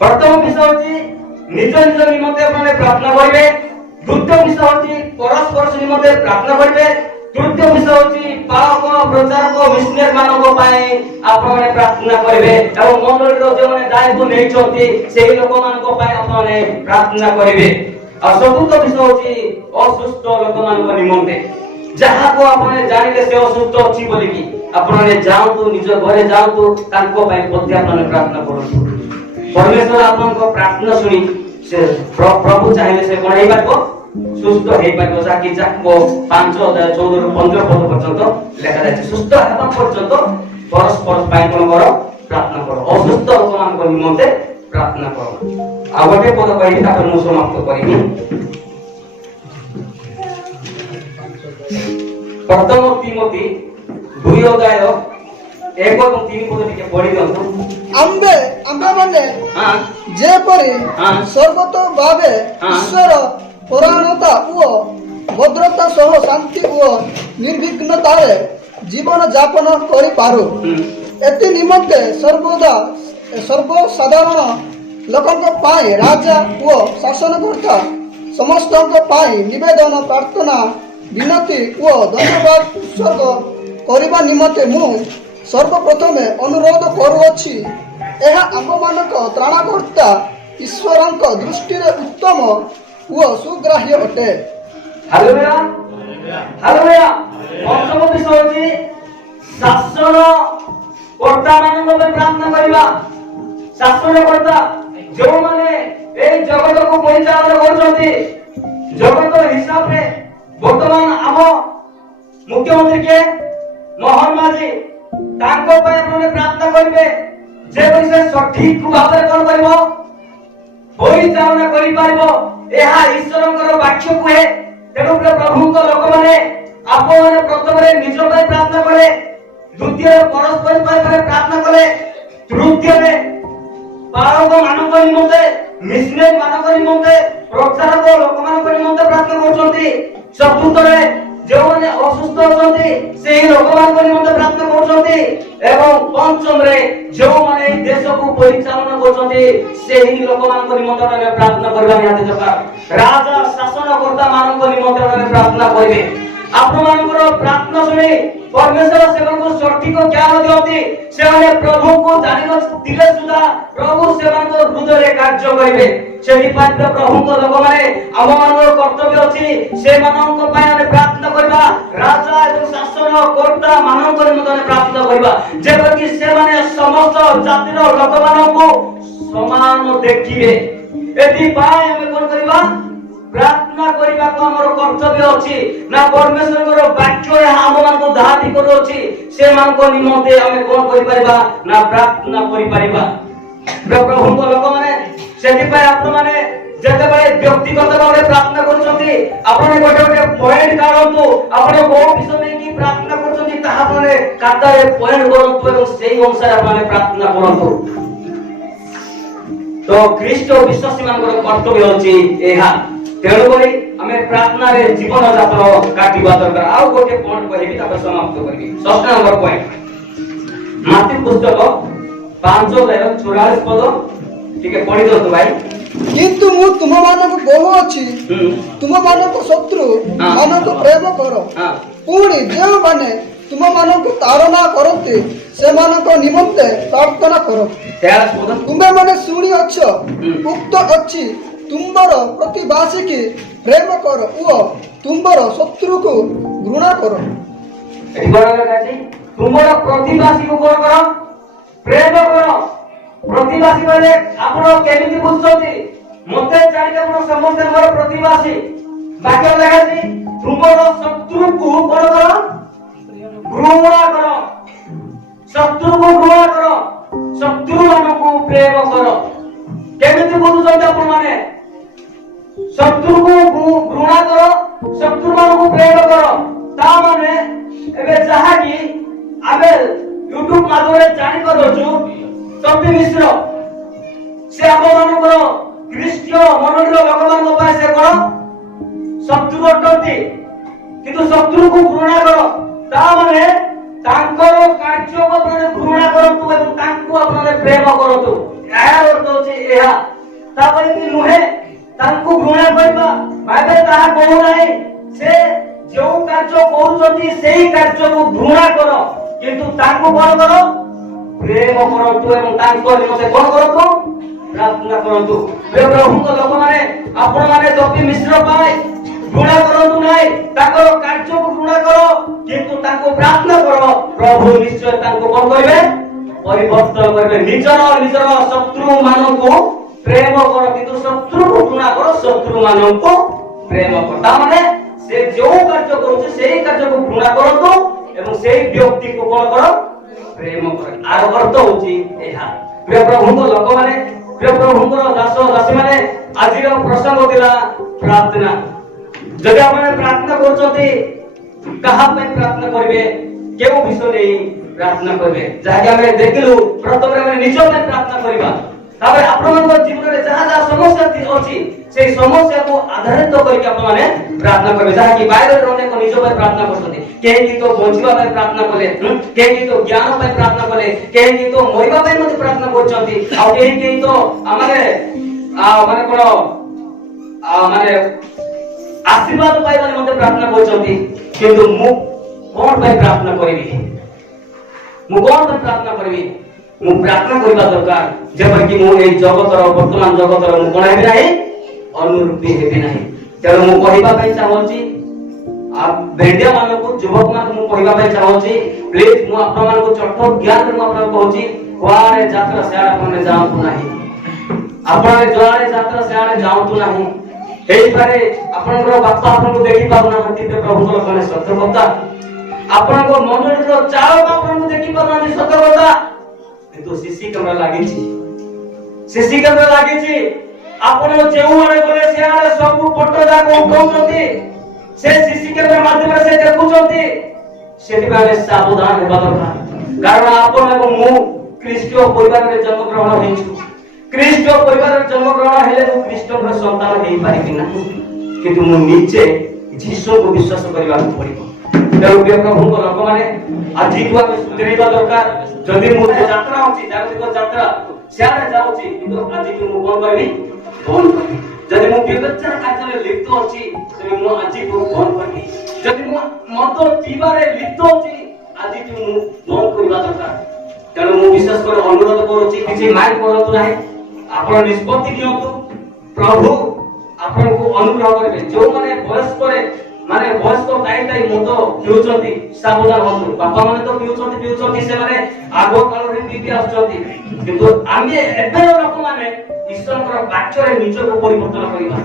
ପ୍ରଥମ ବିଷୟ ହଉଛି ନିଜ ନିଜ ନିମନ୍ତେ ଆପଣ ପ୍ରାର୍ଥନା କରିବେ। ଦ୍ୱିତୀୟ ବିଷୟ ହଉଛି ପରସ୍ପର ନିମନ୍ତେ ପ୍ରାର୍ଥନା କରିବେ। ତୃତୀୟ ବିଷୟ ହଉଛି ପାଳକ, ପ୍ରଚାରକ, ମିଶନାରୀ ମାନଙ୍କ ପାଇଁ ଆପଣମାନେ ପ୍ରାର୍ଥନା କରିବେ ଏବଂ ମଣ୍ଡଳୀର ଯେଉଁମାନେ ଦାୟିତ୍ୱ ନେଇଛନ୍ତି ସେହି ଲୋକମାନଙ୍କ ପାଇଁ ଆପଣମାନେ ପ୍ରାର୍ଥନା କରିବେ। ଆଉ ଚତୁର୍ଥ ବିଷୟ ହଉଛି ଅସୁସ୍ଥ ଲୋକମାନଙ୍କ ନିମନ୍ତେ, ଯାହାକୁ ଆପଣ ଜାଣିଲେ ସେ ଅସୁସ୍ଥ ଅଛି ବୋଲିକି ଆପଣମାନେ ଯାଆନ୍ତୁ, ନିଜ ଘରେ ଯାଆନ୍ତୁ, ତାଙ୍କ ପାଇଁ ମଧ୍ୟ ଆପଣମାନେ ପ୍ରାର୍ଥନା କରନ୍ତୁ। ପରମେଶ୍ୱର ଆପଣଙ୍କ ପ୍ରାର୍ଥନା ଶୁଣି ସେ ପ୍ରଭୁ ଚାହିଁଲେ ସେ କଣ ହେଇପାରିବ, ସୁସ୍ଥ ହେଇପାରିବ। ଯାହାକି ଯାକବ 5:14-15 ପଦ ପର୍ଯ୍ୟନ୍ତ ଲେଖାଯାଇଛି। ସୁସ୍ଥ ହେବା ପର୍ଯ୍ୟନ୍ତ ପରସ୍ପର ପାଇଁ କଣ କର, ପ୍ରାର୍ଥନା କର, ଅସୁସ୍ଥ ଲୋକମାନଙ୍କ ନିମନ୍ତେ ପ୍ରାର୍ଥନା କର। ଆଉ ଗୋଟେ ପଦ କହିବି, ତାପରେ ମୁଁ ସମାପ୍ତ କରିବି। ପ୍ରଥମ ତିମୋଥୀ 2:1-3 ପଦ ଟିକେ ପଢି ଦିଅନ୍ତୁ। ଆମ୍ଭେମାନେ ଯେପରି ସର୍ବତ ଭାବେ ଈଶ୍ୱର ପରାୟଣତା ଓ ଭଦ୍ରତା ସହ ଶାନ୍ତି ଓ ନିର୍ବିଘ୍ନତାରେ ଜୀବନ ଯାପନ କରିପାରୁ, ଏଥି ନିମନ୍ତେ ସର୍ବସାଧାରଣ ଲୋକଙ୍କ ପାଇଁ ରାଜା ଓ ଶାସନକର୍ତ୍ତା ସମସ୍ତଙ୍କ ପାଇଁ ନିବେଦନ, ପ୍ରାର୍ଥନା, ବିନତି ଓ ଧନ୍ୟବାଦ ଉତ୍ସର୍ଗ କରିବା ନିମନ୍ତେ ମୁଁ ସର୍ବପ୍ରଥମେ ଅନୁରୋଧ କରୁଅଛି। ଏହା ଆମମାନଙ୍କ ତ୍ରାଣକର୍ତ୍ତା ଈଶ୍ୱରଙ୍କ ଦୃଷ୍ଟିରେ ଉତ୍ତମ ଓ ସୁଗ୍ରାହ୍ୟ ଅଟେ। Hallelujah hallelujah. ପଞ୍ଚମ ବିଷୟ ହେଉଛି ଶାସନ କର୍ତ୍ତା ମାନଙ୍କ ପାଇଁ ପ୍ରାର୍ଥନା କରିବା। ଶାସନ କର୍ତ୍ତା ଯେଉଁମାନେ এই ଜଗତକୁ ପରିଚାଳନା କରୁଛନ୍ତି, ଜଗତ ହିସାବରେ ବର୍ତ୍ତମାନ ଆମ ମୁଖ୍ୟମନ୍ତ୍ରୀ କିଏ? ମୋହନ ମାଝୀ। ତାଙ୍କ ପାଇଁ ଆପଣ ପ୍ରାର୍ଥନା କରିବେ ଯେପରି ସେ ସଠିକ ଭାବରେ କଣ କରିବ, ପରିଚାଳନା କରିପାରିବ। ଏହା ଈଶ୍ୱରଙ୍କର ବାକ୍ୟ କୁହେ। ତେଣୁ ପ୍ରଭୁଙ୍କ ଲୋକମାନେ ଆପଣମାନେ ପ୍ରଥମରେ ନିଜ ପାଇଁ ପ୍ରାର୍ଥନା କଲେ, ଦ୍ୱିତୀୟରେ ପରସ୍ପର ପାଇଁ ପ୍ରାର୍ଥନା କଲେ, ତୃତୀୟରେ ପାଳକ ମାନଙ୍କ ନିମନ୍ତେ, ମିଶନାରୀ ମାନଙ୍କ ନିମନ୍ତେ, ପ୍ରଚାରକ ଲୋକମାନଙ୍କ ନିମନ୍ତେ ପ୍ରାର୍ଥନା କରୁଛନ୍ତି। ଚତୁର୍ଥରେ ଯେଉଁମାନେ ଅସୁସ୍ଥ ଅଛନ୍ତି ସେହି ଲୋକମାନଙ୍କ ନିମନ୍ତେ ପ୍ରାର୍ଥନା କରୁଛନ୍ତି। ଏବଂ ପଞ୍ଚମରେ ଯେଉଁମାନେ ଏହି ଦେଶକୁ ପରିଚାଳନା କରୁଛନ୍ତି ସେହି ଲୋକମାନଙ୍କ ନିମନ୍ତେ ପ୍ରାର୍ଥନା କରିବା ନିହାତି ଦରକାର। ରାଜା ଶାସନକର୍ତ୍ତା ମାନଙ୍କ ନିମନ୍ତେ ପ୍ରାର୍ଥନା କରିବେ। ଆପଣମାନଙ୍କର ପ୍ରାର୍ଥନା ଶୁଣି ପରମେଶ୍ୱର ସେମାନଙ୍କୁ ସଠିକ ଜ୍ଞାନ ଦିଅନ୍ତି। ସେମାନେ ପ୍ରଭୁଙ୍କୁ ଜାଣିନଥିଲେ ସୁଦ୍ଧା ପ୍ରଭୁ ସେମାନଙ୍କ ହୃଦୟରେ କାର୍ଯ୍ୟ କରିବେ। ସେଥିପାଇଁ ପ୍ରଭୁଙ୍କ ଲୋକମାନେ ଆମମାନଙ୍କର କର୍ତ୍ତବ୍ୟ ଅଛି ସେମାନଙ୍କ ପାଇଁ ଆମେ ପ୍ରାର୍ଥନା କରିବା। ରାଜା ଏବଂ ଶାସନ କର୍ତ୍ତା ମାନଙ୍କ ନିମନ୍ତେ ପ୍ରାର୍ଥନା କରିବା ଯେପରିକି ସେମାନେ ସମସ୍ତ ଜାତିର ଲୋକମାନଙ୍କୁ ସମାନ ଦେଖିବେ। ଏଥିପାଇଁ ଆମେ କଣ କରିବା? ପ୍ରାର୍ଥନା କରିବାକୁ ଆମର କର୍ତ୍ତବ୍ୟ ଅଛି। ନା ପରମେଶ୍ୱରଙ୍କର ବାକ୍ୟ ଏହା ଆମମାନଙ୍କୁ ଦାବି କରୁଅଛି। ସେମାନଙ୍କ ନିମନ୍ତେ ଆମେ କଣ କରିପାରିବା? ନା ପ୍ରାର୍ଥନା କରିପାରିବା। ପ୍ରଭୁଙ୍କ ଲୋକମାନେ ସେଥିପାଇଁ ଆପଣମାନେ ଯେତେବେଳେ ବ୍ୟକ୍ତିଗତ ଭାବରେ ପ୍ରାର୍ଥନା କରୁଛନ୍ତି ଆପଣ ଗୋଟେ ଗୋଟେ ପଏଣ୍ଟ କାଢନ୍ତୁ। ଆପଣ କୋଉ ବିଷୟ ନେଇକି ପ୍ରାର୍ଥନା କରୁଛନ୍ତି ତାହା ଆପଣ ଖାତାରେ ପଏଣ୍ଟ କରନ୍ତୁ ଏବଂ ସେହି ଅନୁସାରେ ଆପଣ ପ୍ରାର୍ଥନା କରନ୍ତୁ। ତ ଖ୍ରୀଷ୍ଟ ବିଶ୍ୱାସୀ ମାନଙ୍କର କର୍ତ୍ତବ୍ୟ ଅଛି ଏହା। ତେଣୁକରି ଆମେ ପ୍ରାର୍ଥନାରେ ଜୀବନ ଯାପନ କାଟିବା ଦରକାର। ଆଉ ଗୋଟେ ପଏଣ୍ଟ କହିବି ତାପରେ ସମାପ୍ତ କରିବି। 6 ନମ୍ବର ପଏଣ୍ଟ ମାର୍ଥିଉ ପୁସ୍ତକ 5:44 ପଦ ଟିକେ ପଢି ଦିଅନ୍ତୁ ଭାଇ। କିନ୍ତୁ ମୁଁ ତୁମମାନଙ୍କୁ କହୁଅଛି, ତୁମମାନଙ୍କ ଶତ୍ରୁ ମାନଙ୍କୁ ପ୍ରେମ କର, ପୁଣି ଯେଉଁମାନେ ତୁମମାନଙ୍କୁ ତାଡ଼ନା କରନ୍ତି ସେମାନଙ୍କ ନିମନ୍ତେ ପ୍ରାର୍ଥନା କର। ତୁମେମାନେ ଶୁଣିଅଛ ଉକ୍ତ ଅଛି, ତୁମର ପ୍ରତିବାସୀକି ପ୍ରେମ କର ଓ ତୁମର ଶତ୍ରୁକୁ ଘୃଣା କର। ତୁମର ପ୍ରତିବାସୀକୁ କଣ କର? ପ୍ରେମ କର। ପ୍ରତିବାସୀ ମାନେ ଆପଣ କେମିତି ବୁଝୁଛନ୍ତି? ମତେ ଜାଣିଲେ ଆପଣ ସମସ୍ତେ ମୋର ପ୍ରତିବାସୀ। ବାକ୍ୟ ଲେଖାଛି ତୁମର ଶତ୍ରୁକୁ କଣ କର? ଘୃଣା କର। ଶତ୍ରୁକୁ ଘୃଣା କର, ଶତ୍ରୁ ମାନଙ୍କୁ ପ୍ରେମ କର। କେମିତି ବୁଝୁଛନ୍ତି ଆପଣ ମାନେ? ଶତ୍ରୁକୁ ଘୃଣା କର, ଶତ୍ରୁ ମାନଙ୍କୁ ପ୍ରେମ କର। ତା ମାନେ ଏବେ ଯାହାକି ଆମେ ୟୁଟ୍ୟୁବ ମାଧ୍ୟମରେ ଜାଣିପାରୁଛୁ ତପି ମିଶ୍ର ସେ ଆମମାନଙ୍କର ଖ୍ରୀଷ୍ଟୀୟ ମଣ୍ଡଳୀର ଲୋକମାନଙ୍କ ପାଇଁ ସେ କଣ? ଶତ୍ରୁ ଅଟନ୍ତି। କିନ୍ତୁ ଶତ୍ରୁକୁ ଘୃଣା କର ତା ମାନେ ତାଙ୍କର କାର୍ଯ୍ୟକୁ ଆପଣ ଘୃଣା କରନ୍ତୁ ଏବଂ ତାଙ୍କୁ ଆପଣ ପ୍ରେମ କରନ୍ତୁ। ଏହାର ଅର୍ଥ ହେଉଛି ଏହା। ତାପରେ କି ନୁହେଁ ତାଙ୍କୁ ଘୃଣା କରିବା ଭାବେ ତାହା କହୁନାହିଁ। ସେ ଯେଉଁ କାର୍ଯ୍ୟ କରୁଛନ୍ତି ସେହି କାର୍ଯ୍ୟକୁ ଘୃଣା କର, କିନ୍ତୁ ତାଙ୍କୁ କଣ କର? ପ୍ରେମ କରନ୍ତୁ ଏବଂ ତାଙ୍କ ନିମନ୍ତେ କଣ କରନ୍ତୁ? ପ୍ରାର୍ଥନା କରନ୍ତୁ। ପ୍ରଭୁଙ୍କ ଲୋକମାନେ ଆପଣମାନେ ଦପି ମିଶ୍ର ପାଇଁ ଘୃଣା କରନ୍ତୁ ନାହିଁ, ତାଙ୍କର କାର୍ଯ୍ୟକୁ ଘୃଣା କର, କିନ୍ତୁ ତାଙ୍କୁ ପ୍ରାର୍ଥନା କର। ପ୍ରଭୁ ନିଶ୍ଚୟ ତାଙ୍କୁ କଣ କରିବେ? ପରିବର୍ତ୍ତନ କରିବେ। ନିଜର ଶତ୍ରୁ ମାନଙ୍କୁ ପ୍ରେମ କର, କିନ୍ତୁ ଶତ୍ରୁକୁ ଘୃଣା କର, ଶତ୍ରୁ ମାନଙ୍କୁ ପ୍ରେମ କର। ତା ମାନେ ସେ ଯେଉଁ କାର୍ଯ୍ୟ କରୁଛି ସେହି କାର୍ଯ୍ୟକୁ ଘୃଣା କରନ୍ତୁ ଏବଂ ସେହି ବ୍ୟକ୍ତିକୁ କଣ କର? ପ୍ରେମ କର। ଆର ଅର୍ଥ ହଉଛି ଏହା। ପ୍ରିୟ ପ୍ରଭୁଙ୍କ ଲୋକମାନେ, ପ୍ରିୟ ପ୍ରଭୁଙ୍କର ଦାସ ଦାସୀ ମାନେ, ଆଜିର ପ୍ରସଙ୍ଗ ଥିଲା ପ୍ରାର୍ଥନା। ଯଦି ଆପଣ ପ୍ରାର୍ଥନା କରୁଛନ୍ତି କାହା ପାଇଁ ପ୍ରାର୍ଥନା କରିବେ? କେଉଁ ବିଷୟ ନେଇ ପ୍ରାର୍ଥନା କରିବେ? ଯାହାକି ଆମେ ଦେଖିଲୁ ପ୍ରଥମେ ଆମେ ନିଜ ପାଇଁ ପ୍ରାର୍ଥନା କରିବା। ତାପରେ ଆପଣଙ୍କ ଜୀବନରେ ଯାହା ଯାହା ସମସ୍ୟା ଅଛି সেই ସମସ୍ୟାକୁ ଆଧାରିତ କରିକି ଆପଣମାନେ ପ୍ରାର୍ଥନା କରିବେ। ଯାହାକି ବାଇବେଲରେ ଅନେକ ନିଜ ପାଇଁ ପ୍ରାର୍ଥନା କରୁଛନ୍ତି। କେହି ତ ବଞ୍ଚିବା ପାଇଁ ପ୍ରାର୍ଥନା କଲେ, କେହି ତ ଜ୍ଞାନ ପାଇଁ ପ୍ରାର୍ଥନା କଲେ, କେହି ତ ମରିବା ପାଇଁ ମଧ୍ୟ ପ୍ରାର୍ଥନା କରୁଛନ୍ତି, ଆଉ କେହି ତ ମାନେ କଣ ମାନେ ଆଶୀର୍ବାଦ ପାଇବା ନିମନ୍ତେ ପ୍ରାର୍ଥନା କରୁଛନ୍ତି। କିନ୍ତୁ ମୁଁ କଣ ପାଇଁ ପ୍ରାର୍ଥନା କରିବି? ମୁଁ କଣ ପାଇଁ ପ୍ରାର୍ଥନା କରିବି? ମୁଁ ପ୍ରାର୍ଥନା କରିବା ଦରକାର ଯେପରିକି ମୁଁ ଏଇ ଜଗତର ବର୍ତ୍ତମାନ ଜଗତର ମୁଁ କଣ ହେବି ନାହିଁ ଅନୁରୂପୀ ହେବି ନାହିଁ। ତେଣୁ ମୁଁ କହିବା ପାଇଁ ଚାହୁଁଛି ଭେଣ୍ଡିଆ ମାନଙ୍କୁ ଯୁବକ ମାନଙ୍କୁ ମୁଁ କହିବା ପାଇଁ ଚାହୁଁଛି ପ୍ଲିଜ ମୁଁ ଆପଣମାନଙ୍କୁ ଚଟ ଜ୍ଞାନରେ ମୁଁ ଆପଣଙ୍କୁ କହୁଛି କୁଆଡେ ଯାତ୍ରା ସିଆଡେ ଆପଣ ଯାଆନ୍ତୁ ନାହିଁ। ଆପଣ ଯୁଆଡେ ଯାତ୍ରା ସିଆଡେ ଯାଆନ୍ତୁ ନାହିଁ। ହେଇପାରେ ଆପଣଙ୍କର ବାପା ଆପଣଙ୍କୁ ଦେଖି ପାରୁନାହାନ୍ତି ପ୍ରଭୁଙ୍କର କଣ ସତ୍ୟ କଥା। ଆପଣଙ୍କ ମଣ୍ଡଳୀର ଚାଳକ ଆପଣଙ୍କୁ ଦେଖି ପାରୁନାହାନ୍ତି ସତ୍ୟ କଥା। କିନ୍ତୁ ସିସି କ୍ୟାମେରା ଲାଗିଛି। ସିସି କ୍ୟାମେରା ଲାଗିଛି। ଆପଣ ଯେଉଁଆଡେ ଗଲେ ସିଆଡେ ସବୁ ଫଟୋ ଯାକ ଉଠାଉଛନ୍ତି। ସେ ସିସି କ୍ୟାମେରା ମାଧ୍ୟମରେ ସେ ଦେଖୁଛନ୍ତି। ସେଥିପାଇଁ ସାବଧାନ ହେବା ଦରକାର। କାରଣ ଆପଣ ଏବଂ ମୁଁ ଖ୍ରୀଷ୍ଟୀୟ ପରିବାରରେ ଜନ୍ମଗ୍ରହଣ ହେଇଛୁ। ଖ୍ରୀଷ୍ଟୀୟ ପରିବାରରେ ଜନ୍ମଗ୍ରହଣ ହେଲେ ମୁଁ ଖ୍ରୀଷ୍ଟଙ୍କର ସନ୍ତାନ ହେଇପାରିବି ନାହିଁ। କିନ୍ତୁ ମୁଁ ନିଜେ ଯୀଶୁଙ୍କୁ ବିଶ୍ୱାସ କରିବାକୁ ପଡିବ। ତେଣୁ ପ୍ରିୟ ପ୍ରଭୁଙ୍କ ଲୋକମାନେ ଆଜିଠୁ ଆମେ ସୁଧୁରିବା ଦରକାର। ଯଦି ମୁଁ ଯାତ୍ରା ଅଛି ଜାଗତିକ ଯାତ୍ରା ସିଆଡେ ଯାଉଛି କିନ୍ତୁ ଆଜିଠୁ ମୁଁ କଣ କରିବି ବନ୍ଦ କରିବି। ଯଦି ମୁଁ ବ୍ୟବଚାର କାର୍ଯ୍ୟରେ ଲିପ୍ତ ଅଛି ତେବେ ମୁଁ ଆଜିଠୁ ବନ୍ଦ କରିବି। ଯଦି ମୁଁ ମଦ ପିଇବାରେ ଲିପ୍ତ ଅଛି ଆଜିଠୁ ମୁଁ ବନ୍ଦ କରିବା ଦରକାର। ତେଣୁ ମୁଁ ବିଶେଷ କରି ଅନୁରୋଧ କରୁଛି କିଛି ମାଇଣ୍ଡ କରନ୍ତୁ ନାହିଁ। ଆପଣ ନିଷ୍ପତ୍ତି ନିଅନ୍ତୁ। ପ୍ରଭୁ ଆପଣଙ୍କୁ ଅନୁଗ୍ରହ କରିବେ। ଯେଉଁମାନେ ବୟସ୍କ ଦାୟୀ ମଦ ପିଉଛନ୍ତି ସାବଧାନ ହୁଅନ୍ତୁ। ବାପା ମାନେ ତ ପିଉଛନ୍ତି ସେମାନେ ଆଗ କାଳରେ ପିଇ ଆସୁଛନ୍ତି। କିନ୍ତୁ ଆମେ ଏବେ ଲୋକମାନେ ଈଶ୍ୱରଙ୍କର ବାକ୍ୟରେ ନିଜକୁ ପରିବର୍ତ୍ତନ କରିବା।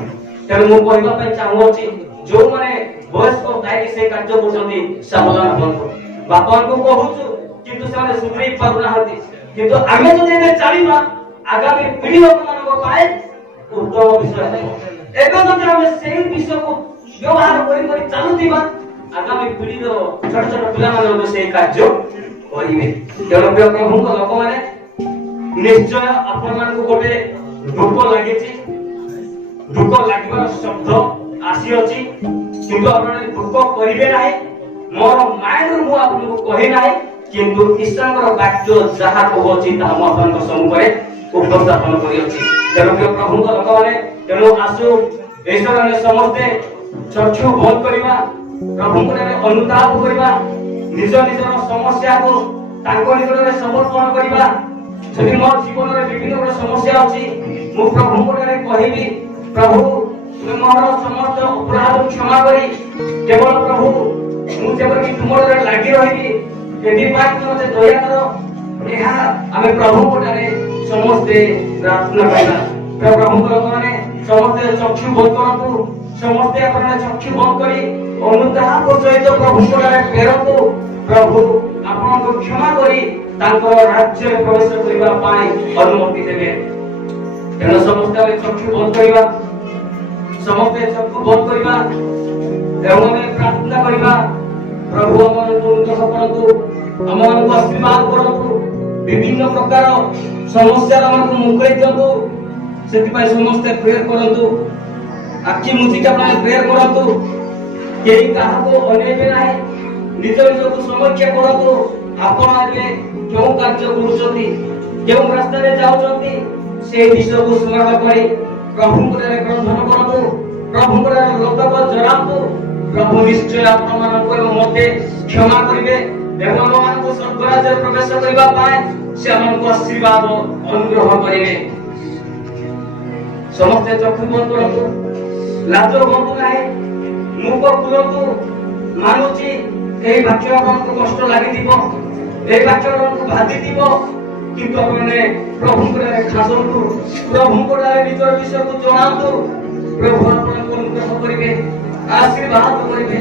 ତେଣୁ ମୁଁ କହିବା ପାଇଁ ଚାହୁଁଅଛି ଯେଉଁମାନେ ବୟସ୍କ ଦାୟୀ ସେ କାର୍ଯ୍ୟ କରୁଛନ୍ତି ସାବଧାନ ହୁଅନ୍ତୁ। ବାପାଙ୍କୁ କହୁଛୁ କିନ୍ତୁ ସେମାନେ ସୁଧୁରି ପାରୁନାହାନ୍ତି। କିନ୍ତୁ ଆମେ ଯଦି ଏବେ ଚାଲିବା ଆଗାମୀ ପିଢି ଲୋକମାନଙ୍କ ପାଇଁ ଉତ୍ତମ ବିଷୟ ହେବ। ଏବେ ଯଦି ଆମେ ସେଇ ବିଷୟକୁ ବ୍ୟବହାର କରି ଚାଲୁଥିବା ଆଗାମୀ ପିଢିର ଛୋଟ ଛୋଟ ପିଲାମାନଙ୍କୁ ସେଇ କାର୍ଯ୍ୟ କରିବେ। ତେଣୁ ପ୍ରଭୁଙ୍କ ଲୋକମାନେ ନିଶ୍ଚୟ ଆପଣମାନଙ୍କୁ ଗୋଟେ ଧୂପ ଲାଗିଛି। ଧୂପ ଲାଗିବାର ଶବ୍ଦ ଆସିଅଛି କିନ୍ତୁ ଆପଣ ଧୂପ କରିବେ ନାହିଁ। ମୋର ମାଇଣ୍ଡରୁ ମୁଁ ଆପଣଙ୍କୁ କହି ନାହିଁ କିନ୍ତୁ ଈଶ୍ୱରଙ୍କର ବାକ୍ୟ ଯାହା କହୁଅଛି ତାହା ମୁଁ ଆପଣଙ୍କ ସମ୍ମୁଖରେ ଉପସ୍ଥାପନ କରିଅଛି। ତେଣୁ ପ୍ରଭୁଙ୍କ ଲୋକମାନେ ତେଣୁ ଆସୁ ଈଶ୍ୱର ଆମେ ସମସ୍ତେ ଚକ୍ଷୁ ବନ୍ଦ କରିବା। ପ୍ରଭୁଙ୍କର ଅନୁତାପ କରିବା। ନିଜ ନିଜର ସମସ୍ୟାକୁ ତାଙ୍କ ନିକଟରେ ସମର୍ପଣ କରିବା। ଯଦି ମୋ ଜୀବନରେ ବିଭିନ୍ନ ସମସ୍ୟା ଅଛି ମୁଁ ପ୍ରଭୁଙ୍କଠାରେ କହିବି ପ୍ରଭୁ ତୁମେ ମୋର ସମସ୍ତ ଅପରାଧ କ୍ଷମା କରି କେବଳ ପ୍ରଭୁ ମୁଁ ଯେପରିକି ତୁମରେ ଲାଗି ରହିବି ଏଥିପାଇଁ ତୁମେ ଦୟା କର। ଏହା ଆମେ ପ୍ରଭୁଙ୍କଠାରେ ସମସ୍ତେ ପ୍ରାର୍ଥନା କରିବା। ପ୍ରଭୁଙ୍କ ଲୋକମାନେ ସମସ୍ତେ ଚକ୍ଷୁ ବନ୍ଦ କରନ୍ତୁ। ସମସ୍ତେ ଆପଣ ଚକ୍ଷୁ ବନ୍ଦ କରି ଅନୁତାପ ସହିତ ପ୍ରଭୁଙ୍କଠାରେ ଫେରନ୍ତୁ। ପ୍ରଭୁ ଆପଣଙ୍କୁ କ୍ଷମା କରି ତାଙ୍କର ରାଜ୍ୟରେ ପ୍ରବେଶ କରିବା ପାଇଁ ଅନୁମତି ଦେବେ। ତେଣୁ ସମସ୍ତେ ଆମେ ଚକ୍ଷୁ ବନ୍ଦ କରିବା। ସମସ୍ତେ ଚକ୍ଷୁ ବନ୍ଦ କରିବା ଏବଂ ଆମେ ପ୍ରାର୍ଥନା କରିବା। ପ୍ରଭୁ ଆମମାନଙ୍କୁ ଅନୁଗ୍ରହ କରନ୍ତୁ। ଆମମାନଙ୍କୁ ଆଶୀର୍ବାଦ କରନ୍ତୁ। ବିଭିନ୍ନ ପ୍ରକାର ସମସ୍ୟାର ଆମକୁ ମୁକୁଳେଇ ଦିଅନ୍ତୁ। ସେଥିପାଇଁ ସମସ୍ତେ ପ୍ରେୟର କରନ୍ତୁ। ଆଖି ମୁଜିକା ପାଇଁ ପ୍ରେୟର କରନ୍ତୁ। କେହି କାହାକୁ ଅନେଇବେ ନାହିଁ। ନିଜ ନିଜକୁ ସମୀକ୍ଷା କରନ୍ତୁ। ଆପଣ ଏବେ କେଉଁ କାର୍ଯ୍ୟ କରୁଛନ୍ତି କେଉଁ ରାସ୍ତାରେ ଯାଉଛନ୍ତି সেই ବିଷୟକୁ ସ୍ମରଣ କରି ପ୍ରଭୁଙ୍କର କ୍ରନ୍ଦନ କରନ୍ତୁ। ପ୍ରଭୁଙ୍କର ଲୋକ ଜଣାନ୍ତୁ। ପ୍ରଭୁ ନିଶ୍ଚୟ ଆପଣମାନଙ୍କୁ ଏବଂ ମୋତେ କ୍ଷମା କରିବେ ଏବଂ ଆମମାନଙ୍କୁ ସ୍ୱର୍ଗରାଜ୍ୟରେ ପ୍ରବେଶ କରିବା ପାଇଁ ସେ ଆମକୁ ଆଶୀର୍ବାଦ ଅନୁଗ୍ରହ କରିବେ। ସମସ୍ତେ ଚକ୍ଷୁ ବନ୍ଦ କରନ୍ତୁ। ଲାଜ ହୁଅନ୍ତୁ ନାହିଁ। ମୁଖ ଖୋଲନ୍ତୁ। ମାନୁଛି এই ବାକ୍ୟ ଆପଣଙ୍କୁ କଷ୍ଟ ଲାଗିଥିବ। এই ବାକ୍ୟ ଆପଣଙ୍କୁ ବାଧିଥିବ କିନ୍ତୁ ଆପଣମାନେ ପ୍ରଭୁଙ୍କର ଖାସନ୍ତୁ। ପ୍ରଭୁଙ୍କର ନିଜର ବିଷୟକୁ ଜଣାନ୍ତୁ। ପ୍ରଭୁ ଆପଣଙ୍କୁ ଅନୁଗ୍ରହ କରିବେ ଆଶୀର୍ବାଦ କରିବେ।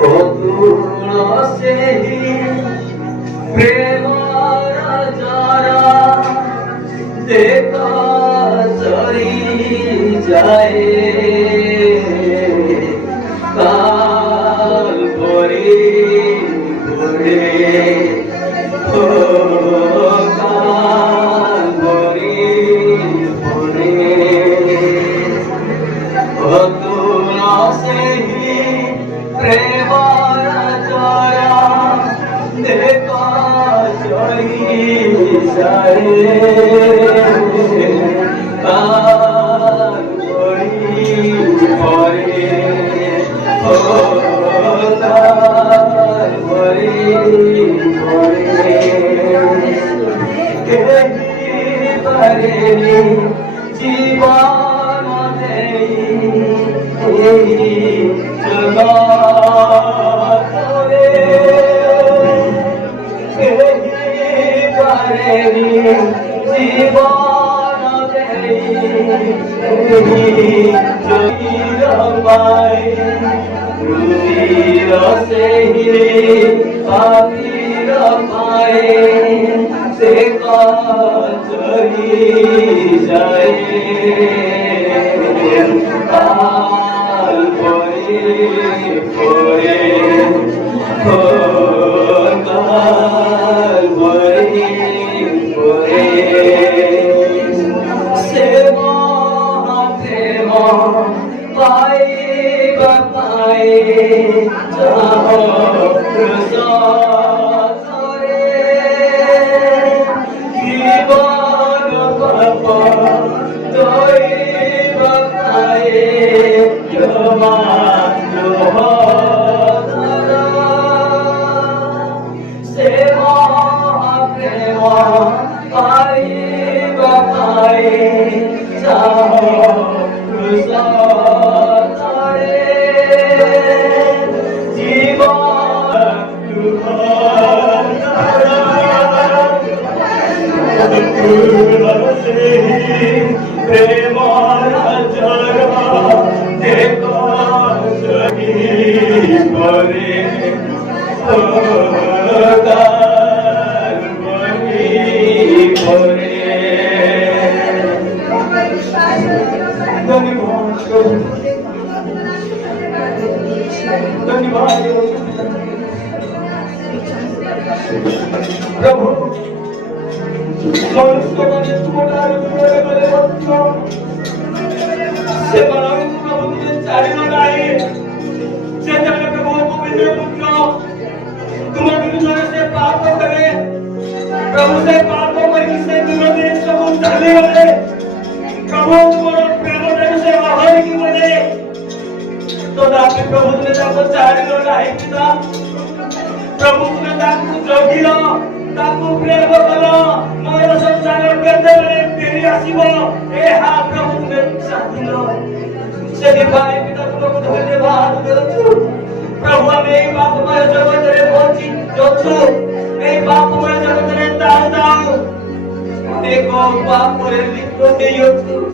অতুল সেহি প্রেমর যারা দেখা চলি যায় কাল পরে পরে ও কাল পরে পরে অতুল সেহি প্রেমর যারা দেখা চলি যায় কাল পরে পরে ও কাল পরে পরে प्रभु मनुष्य माने तुम्हारे गुरुरे गले मत से बनावे प्रभु तुझे चारिनो नाही से जाने प्रभु पवित्र पुत्र तुम्हारे विरुद्ध से पाप करे प्रभु से पाप करके से तुम्हारे सब उतारने वाले प्रभु तुम्हारा प्रेम से आभार की बने तो दापे प्रभु तुझे ताको चारिनो नाही पिता प्रभु तुझे ताको जोगिलो ताको प्रेम करो मोर संसार करते बने तेरी आसीबो ए हा प्रभु तुझे चारिनो से भाई पिता प्रभु धन्यवाद देछु प्रभु हमें এই পাপময় জগতে পৌঁছি যাচ্ছু এই পাপময় জগতে তাও দেখো পাপ করে লিপ্ত হয়ে যাচ্ছু